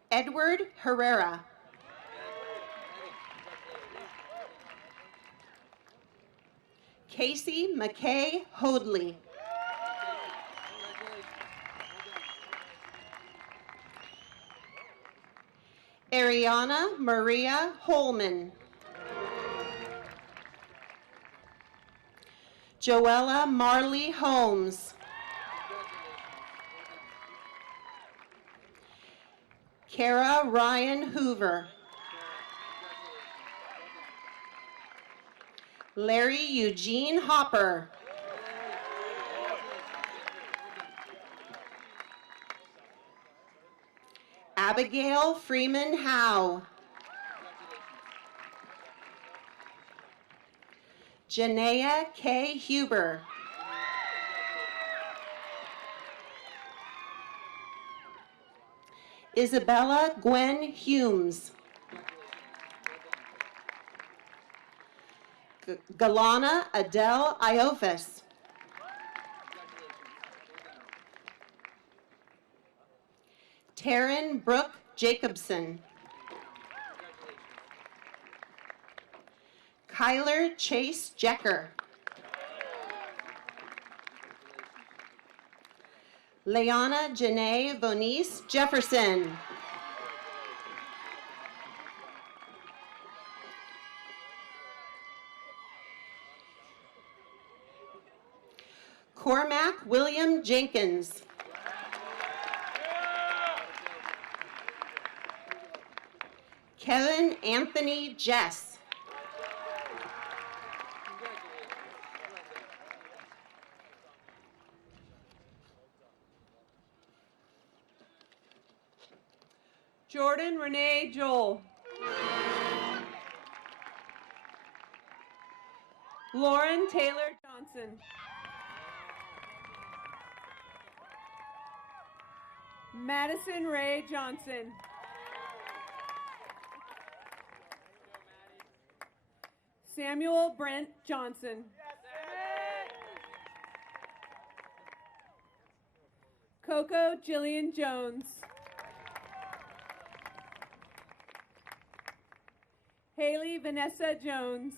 Edward Herrera. Casey McKay Hoadley. Ariana Maria Holman. Joella Marley Holmes. Kara Ryan Hoover. Larry Eugene Hopper. Abigail Freeman Howe. Janaea K. Huber. Isabella Gwen Humes. Galana Adele Iofis. Taryn Brooke Jacobson. Kyler Chase Jecker. Leona Janae Bonice Jefferson. Cormac William Jenkins. Kevin Anthony Jess. Jordan Renee Joel. Lauren Taylor Johnson. Madison Ray Johnson. Samuel Brent Johnson. Coco Jillian Jones. Haley Vanessa Jones.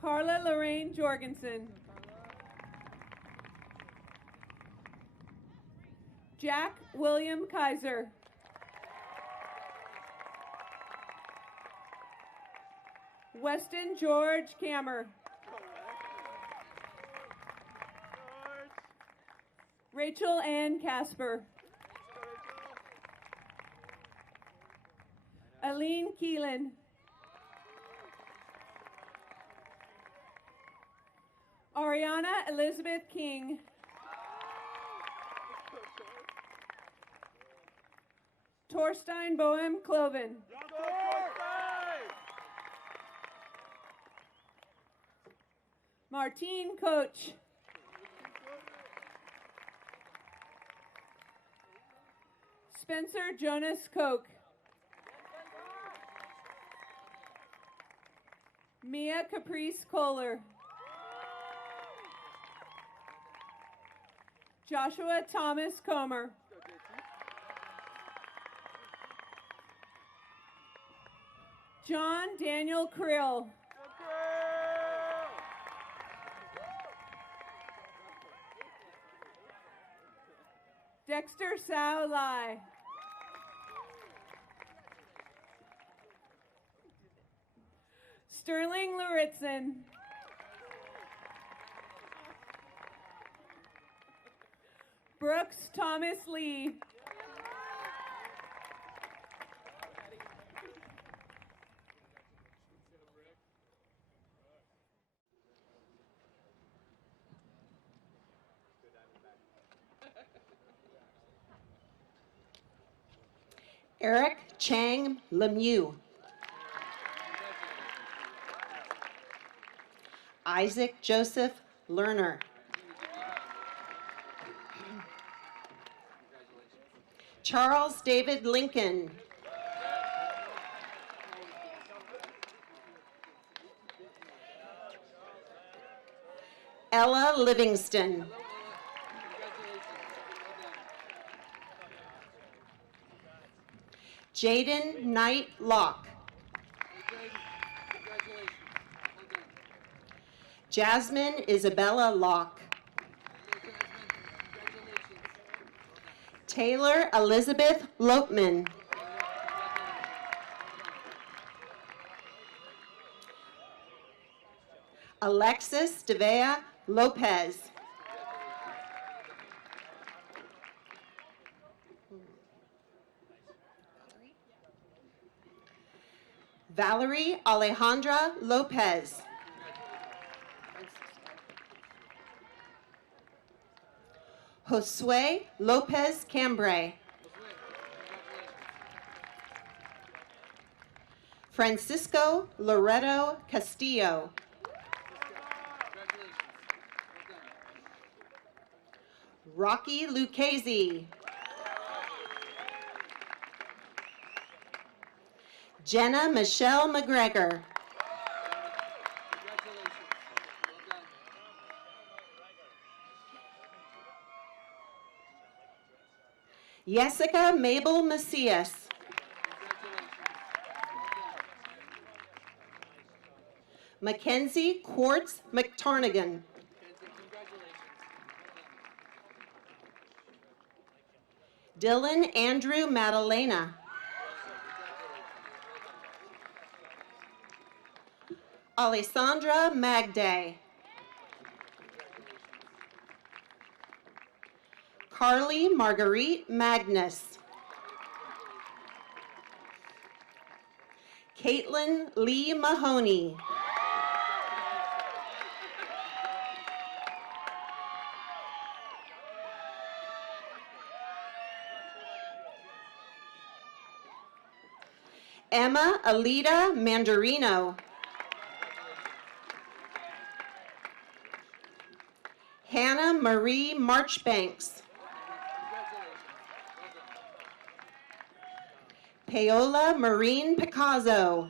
Carla Lorraine Jorgensen. Jack William Kaiser. Weston George Kammer. Rachel Ann Casper. Aline Keelan. Ariana Elizabeth King. Torstein Boehm Cloven. Martine Coach. Spencer Jonas Koch. Mia Caprice Kohler. Joshua Thomas Comer. John Daniel Krill. Dexter Sao Lai. Sterling Luritzen. Brooks Thomas Lee. Eric Chang Lemieux. Isaac Joseph Lerner. Charles David Lincoln. Ella Livingston. Jaden Knight Locke. Jasmine Isabella Locke. Taylor Elizabeth Lopman. Alexis Devea Lopez. Valerie Alejandra Lopez. Josue Lopez Cambray. Francisco Loreto Castillo. Rocky Lucchese. Jenna Michelle McGregor. Jessica Mabel Macias. Mackenzie Quartz McTarnigan. Dylan Andrew Madalena. Alessandra Magday. Carly Marguerite Magnus. Caitlin Lee Mahoney. Emma Alita Mandarino. Hannah Marie Marchbanks. Paola Marine Picasso.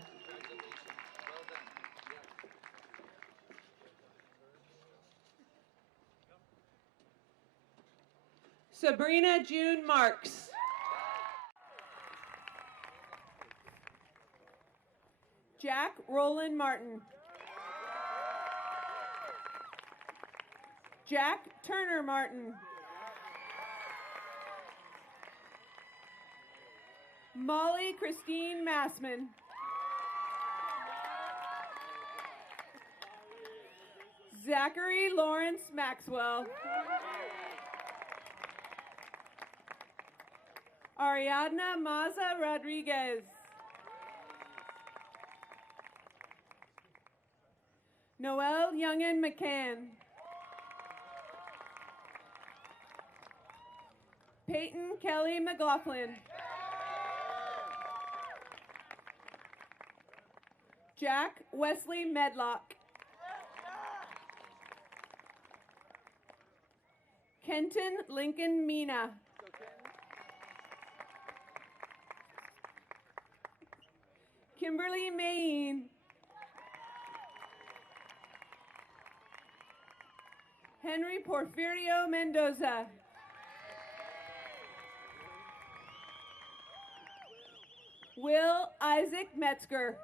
Sabrina June Marks. Jack Roland Martin. Jack Turner Martin. Molly Christine Massman. Zachary Lawrence Maxwell. Ariadna Maza Rodriguez. Noelle Youngin McCann. Peyton Kelly McLaughlin. Jack Wesley Medlock. Kenton Lincoln Mina. Kimberly Mayne. Henry Porfirio Mendoza. Will Isaac Metzger.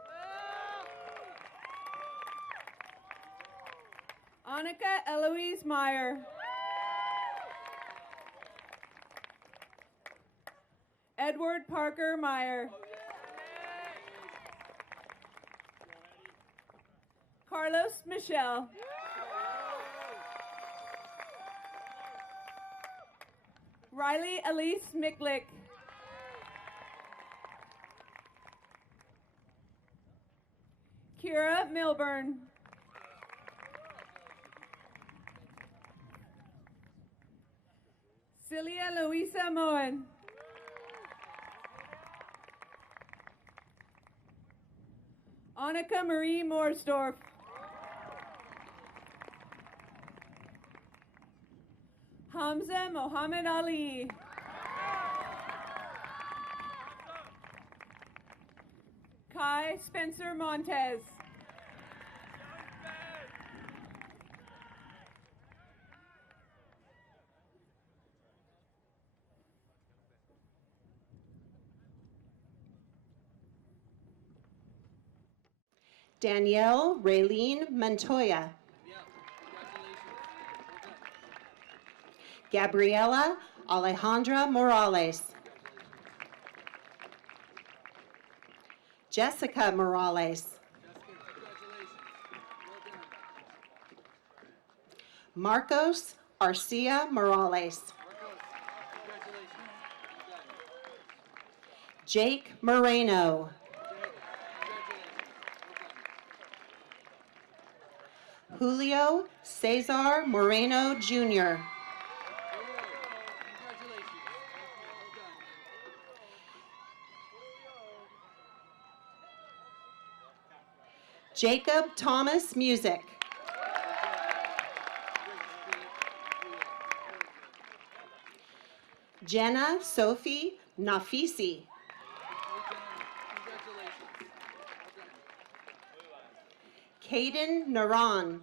Annika Eloise Meyer. Edward Parker Meyer. Carlos Michel. Riley Elise Micklick. Kira Milburn. Celia Louisa Moen. Annika Marie Morsdorf. Hamza Mohammed Ali. Kai Spencer Montez. Danielle Raylene Montoya. Gabriela Alejandra Morales. Jessica Morales. Marcos Arcia Morales. Jake Moreno. Julio Cesar Moreno Jr. Jacob Thomas Music. Jenna Sophie Nafisi. Caden Naran.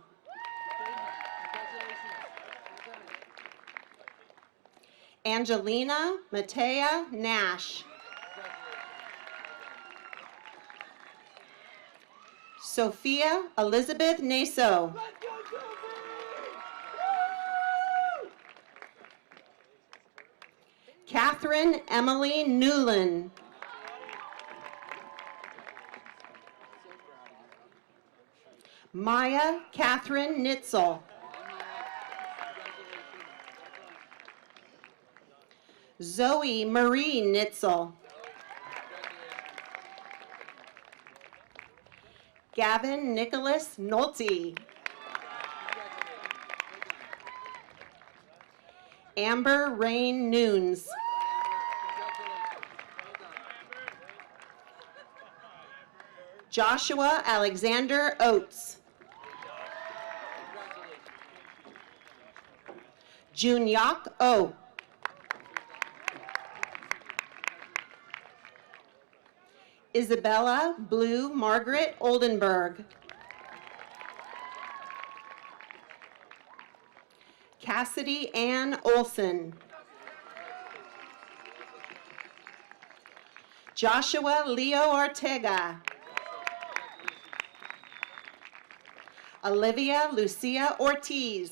Angelina Matea Nash. Sophia Elizabeth Naso. Catherine Emily Newland. Maya Catherine Nitzel. Zoe Marie Nitzel. Gavin Nicholas Nolte. Amber Rain Noons. Joshua Alexander Oates. Junyak O. Isabella Blue Margaret Oldenburg. Cassidy Ann Olson. Joshua Leo Ortega. Olivia Lucia Ortiz.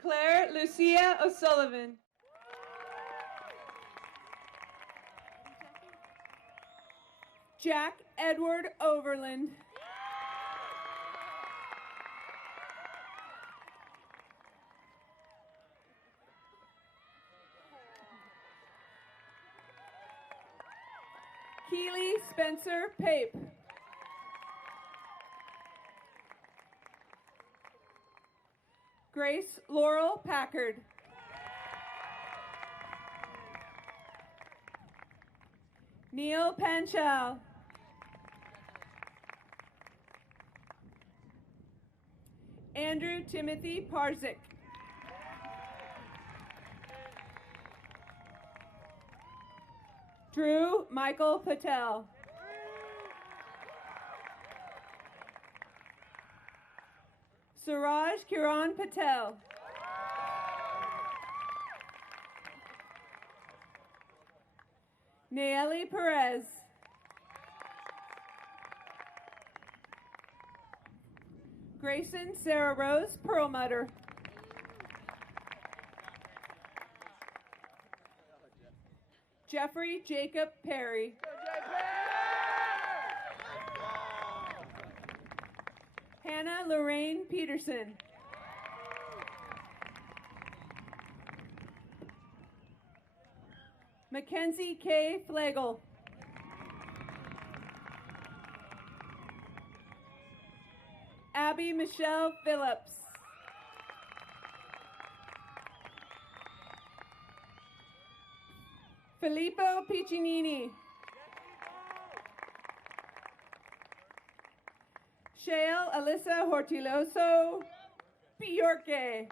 Claire Lucia O'Sullivan. Jack Edward Overland. Keely Spencer Pape. Grace Laurel Packard. Neil Panchal. Andrew Timothy Parzik. Drew Michael Patel. Suraj Kiran Patel. Nayeli Perez. Grayson Sarah Rose Perlmutter. Jeffrey Jacob Perry. Hannah Lorraine Peterson. Mackenzie K. Flagel. Abby Michelle Phillips. Filippo Piccinini. Shale Alyssa Hortiloso Piorque.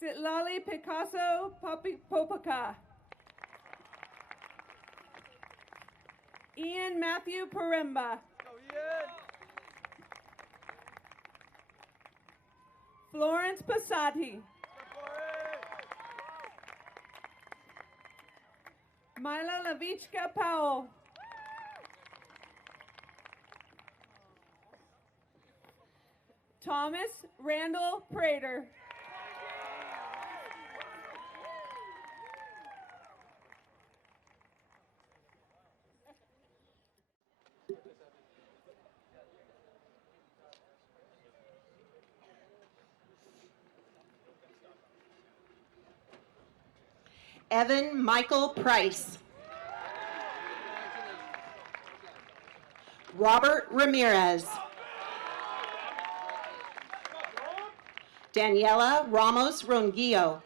Sitlali Picasso Popaka. Ian Matthew Paremba. Florence Passati. Mila Lavichka Powell. Thomas Randall Prater. Evan Michael Price. Robert Ramirez. Daniela Ramos Ronguillo.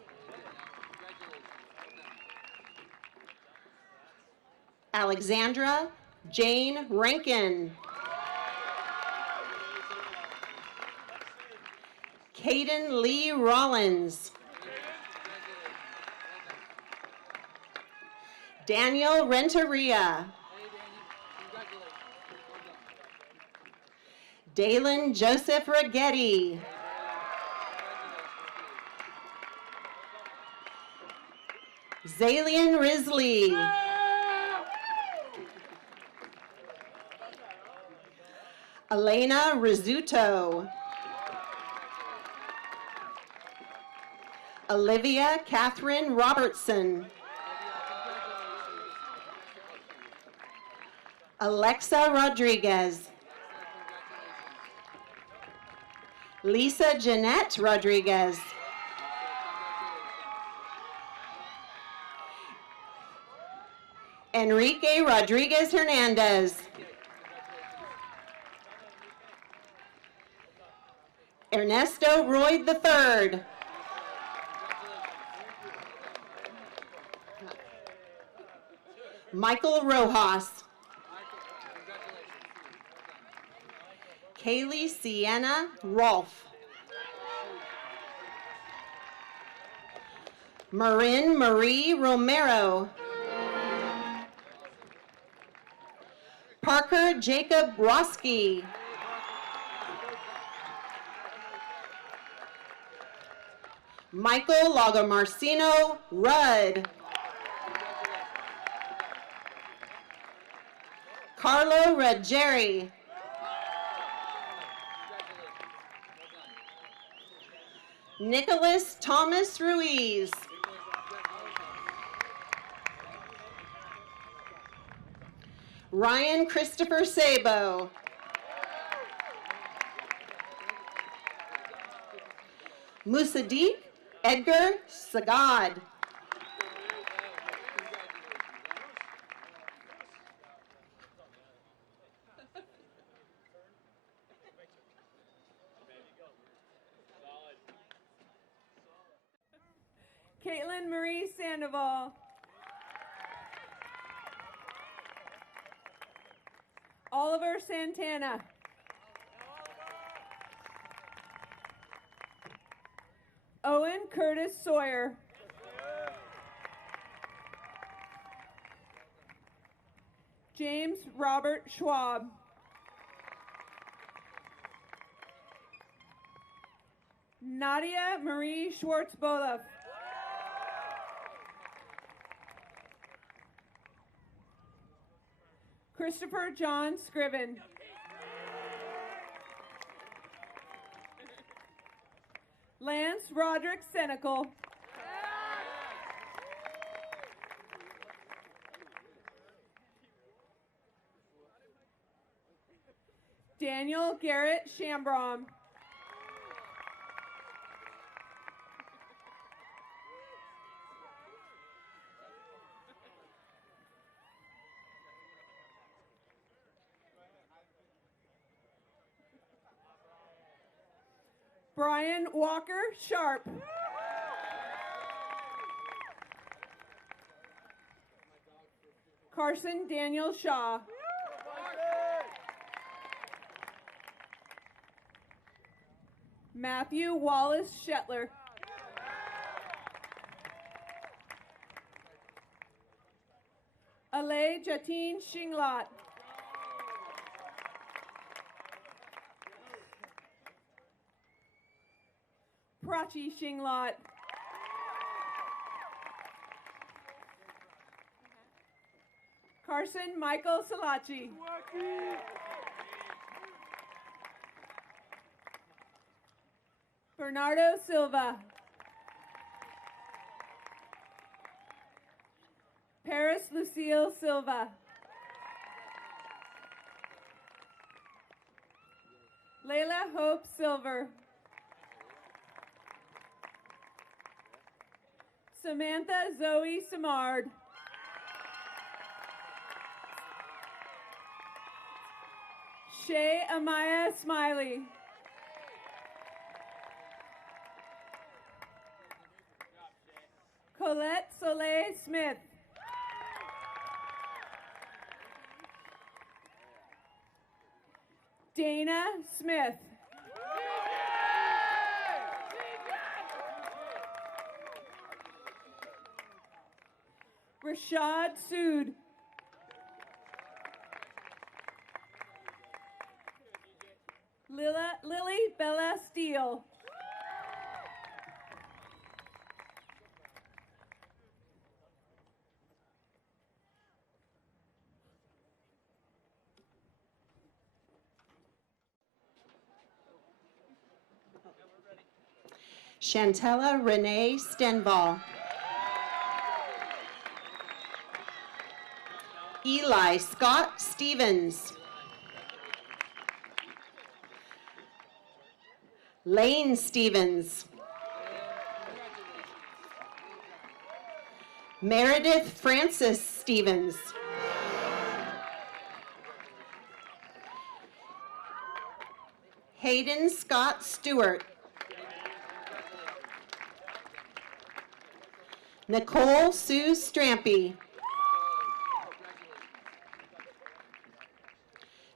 Alexandra Jane Rankin. Caden Lee Rollins. Daniel Renteria. Dalen Joseph Ragetti. Zalian Risley. Elena Rizzuto. Olivia Catherine Robertson. Alexa Rodriguez. Lisa Jeanette Rodriguez. Enrique Rodriguez Hernandez. Ernesto Roy III. Michael Rojas. Kaylee Sienna Rolfe. Marin Marie Romero. Parker Jacob Roski. Michael Lagomarcino Rudd. Carlo Ruggieri. Nicholas Thomas Ruiz. Ryan Christopher Sabo. Musaddiq Edgar Sagad. Caitlin Marie Sandoval. Oliver Santana. Owen Curtis Sawyer. James Robert Schwab. Nadia Marie Schwartz-Boloff. Christopher John Scriven. Lance Roderick Senecal. Daniel Garrett Shambrom. Brian Walker Sharp. Carson Daniel Shaw. Matthew Wallace Shetler. Alay Jatin Shinglat. Prachi Shinglat. Carson Michael Salachi. Bernardo Silva. Paris Lucille Silva. Layla Hope Silver. Samantha Zoe Samard. Shay Amaya Smiley. Colette Soleil Smith. Dana Smith. Rashad Sood. Lily Bella Steele. Chantella Renee Stenval. Eli Scott Stevens. Lane Stevens. Meredith Francis Stevens. Hayden Scott Stewart. Nicole Sue Strampy.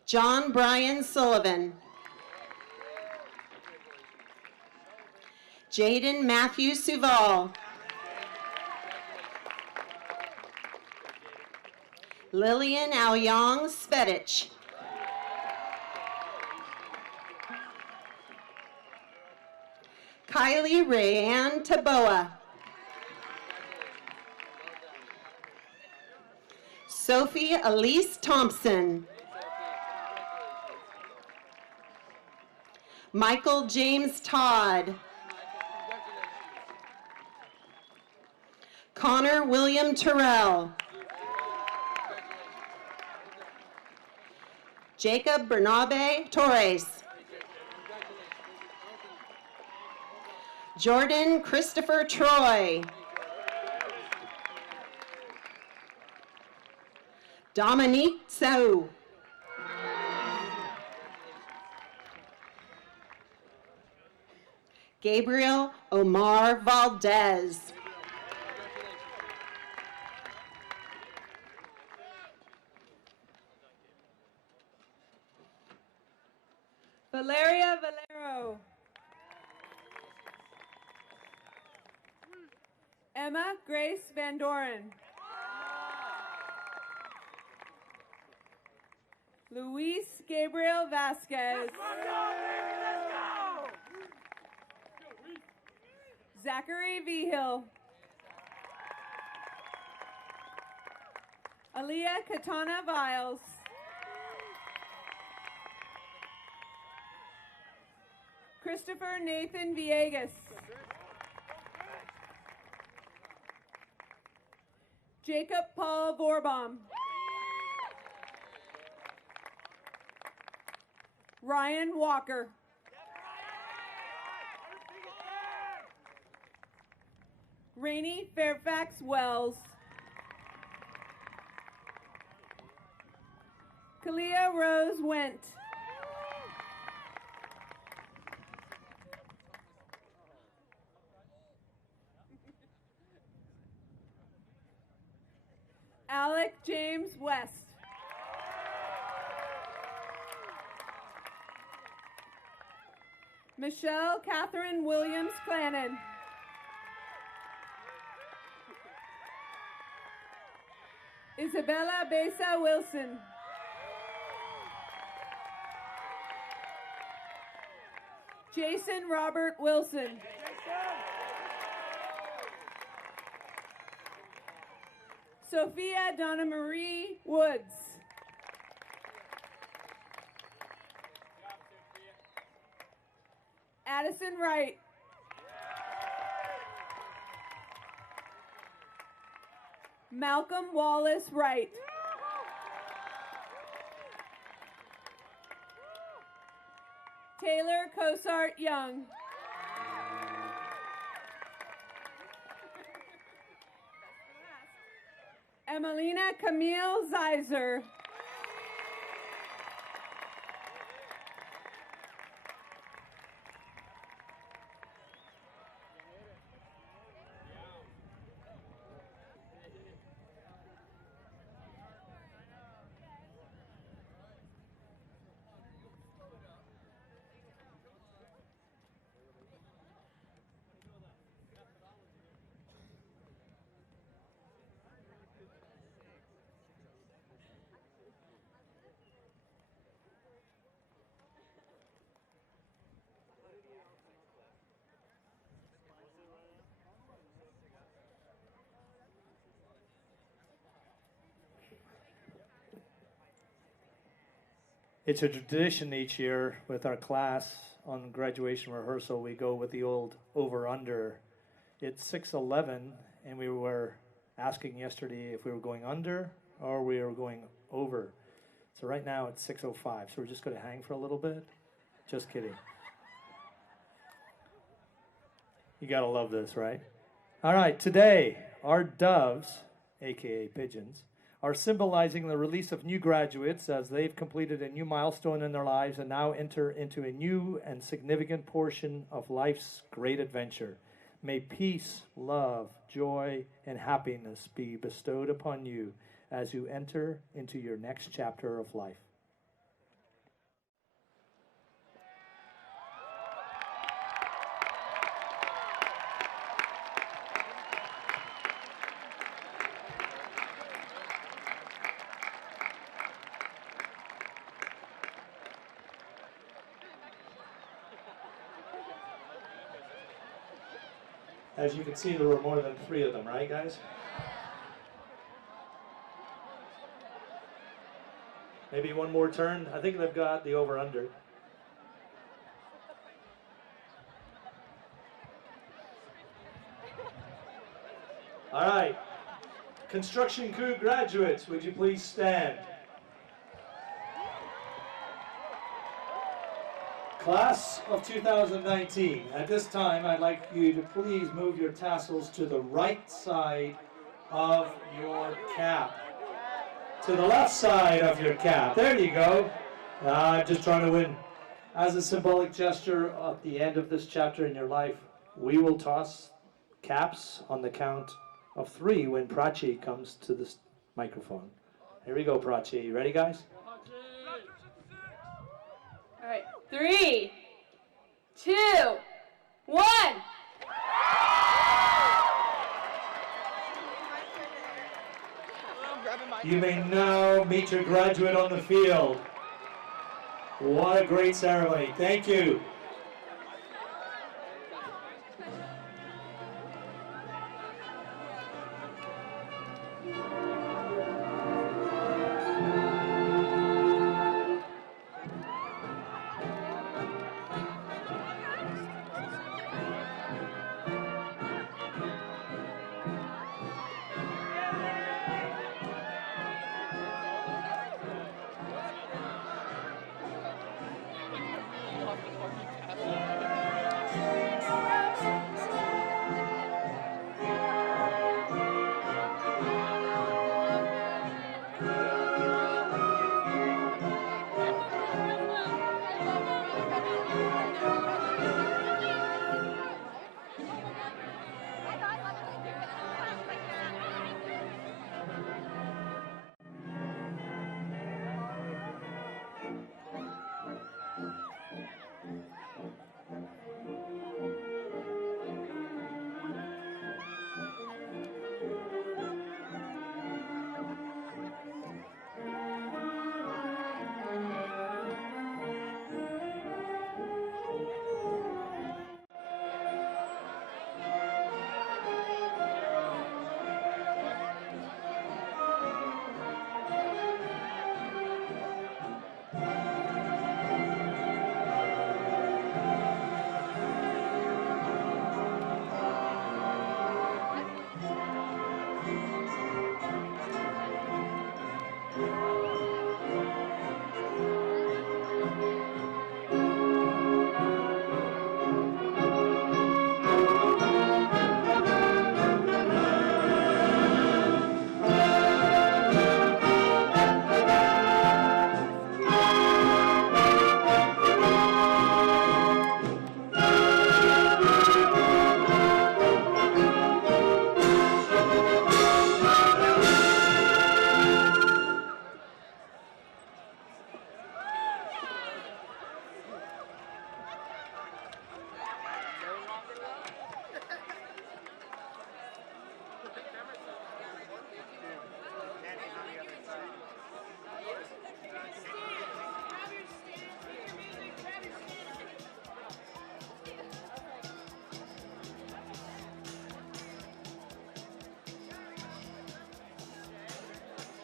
John Brian Sullivan. Jaden Matthew Suval. Lillian Aoyong Spedich. Kylie Rayanne Taboa. Sophie Elise Thompson. Michael James Todd. Connor William Terrell. Jacob Bernabe Torres. Jordan Christopher Troy. Dominique Sau. Gabriel Omar Valdez. Valeria Valero. Emma Grace Van Doren. Luis Gabriel Vasquez. Zachary Vigil. Aaliyah Katana Viles. Christopher Nathan Villegas. Jacob Paul Vorbaum. Ryan Walker. Rainey Fairfax Wells. Kalia Rose Went. Alec James West. Michelle Catherine Williams Clannon. Isabella Besa Wilson. Jason Robert Wilson. Sophia Donna Marie Woods. Addison Wright. Malcolm Wallace Wright. Taylor Cosart Young. Emelina Camille Zeiser. It's a tradition each year with our class on graduation rehearsal. We go with the old over-under. It's 6:11, and we were asking yesterday if we were going under or we were going over. So right now it's 6:05, so we're just going to hang for a little bit. Just kidding. You got to love this, right? All right, today our doves, aka pigeons, are symbolizing the release of new graduates as they've completed a new milestone in their lives and now enter into a new and significant portion of life's great adventure. May peace, love, joy, and happiness be bestowed upon you as you enter into your next chapter of life. As you can see, there were more than 3 of them, right, guys? Maybe one more turn. I think they've got the over-under. All right. Construction crew graduates, would you please stand? Class of 2019, at this time I'd like you to please move your tassels to the right side of your cap. To the left side of your cap. There you go. I'm just trying to win. As a symbolic gesture at the end of this chapter in your life, we will toss caps on the count of 3 when Prachi comes to this microphone. Here we go, Prachi. You ready, guys? All right, 3, 2, 1. You may now meet your graduate on the field. What a great ceremony. Thank you.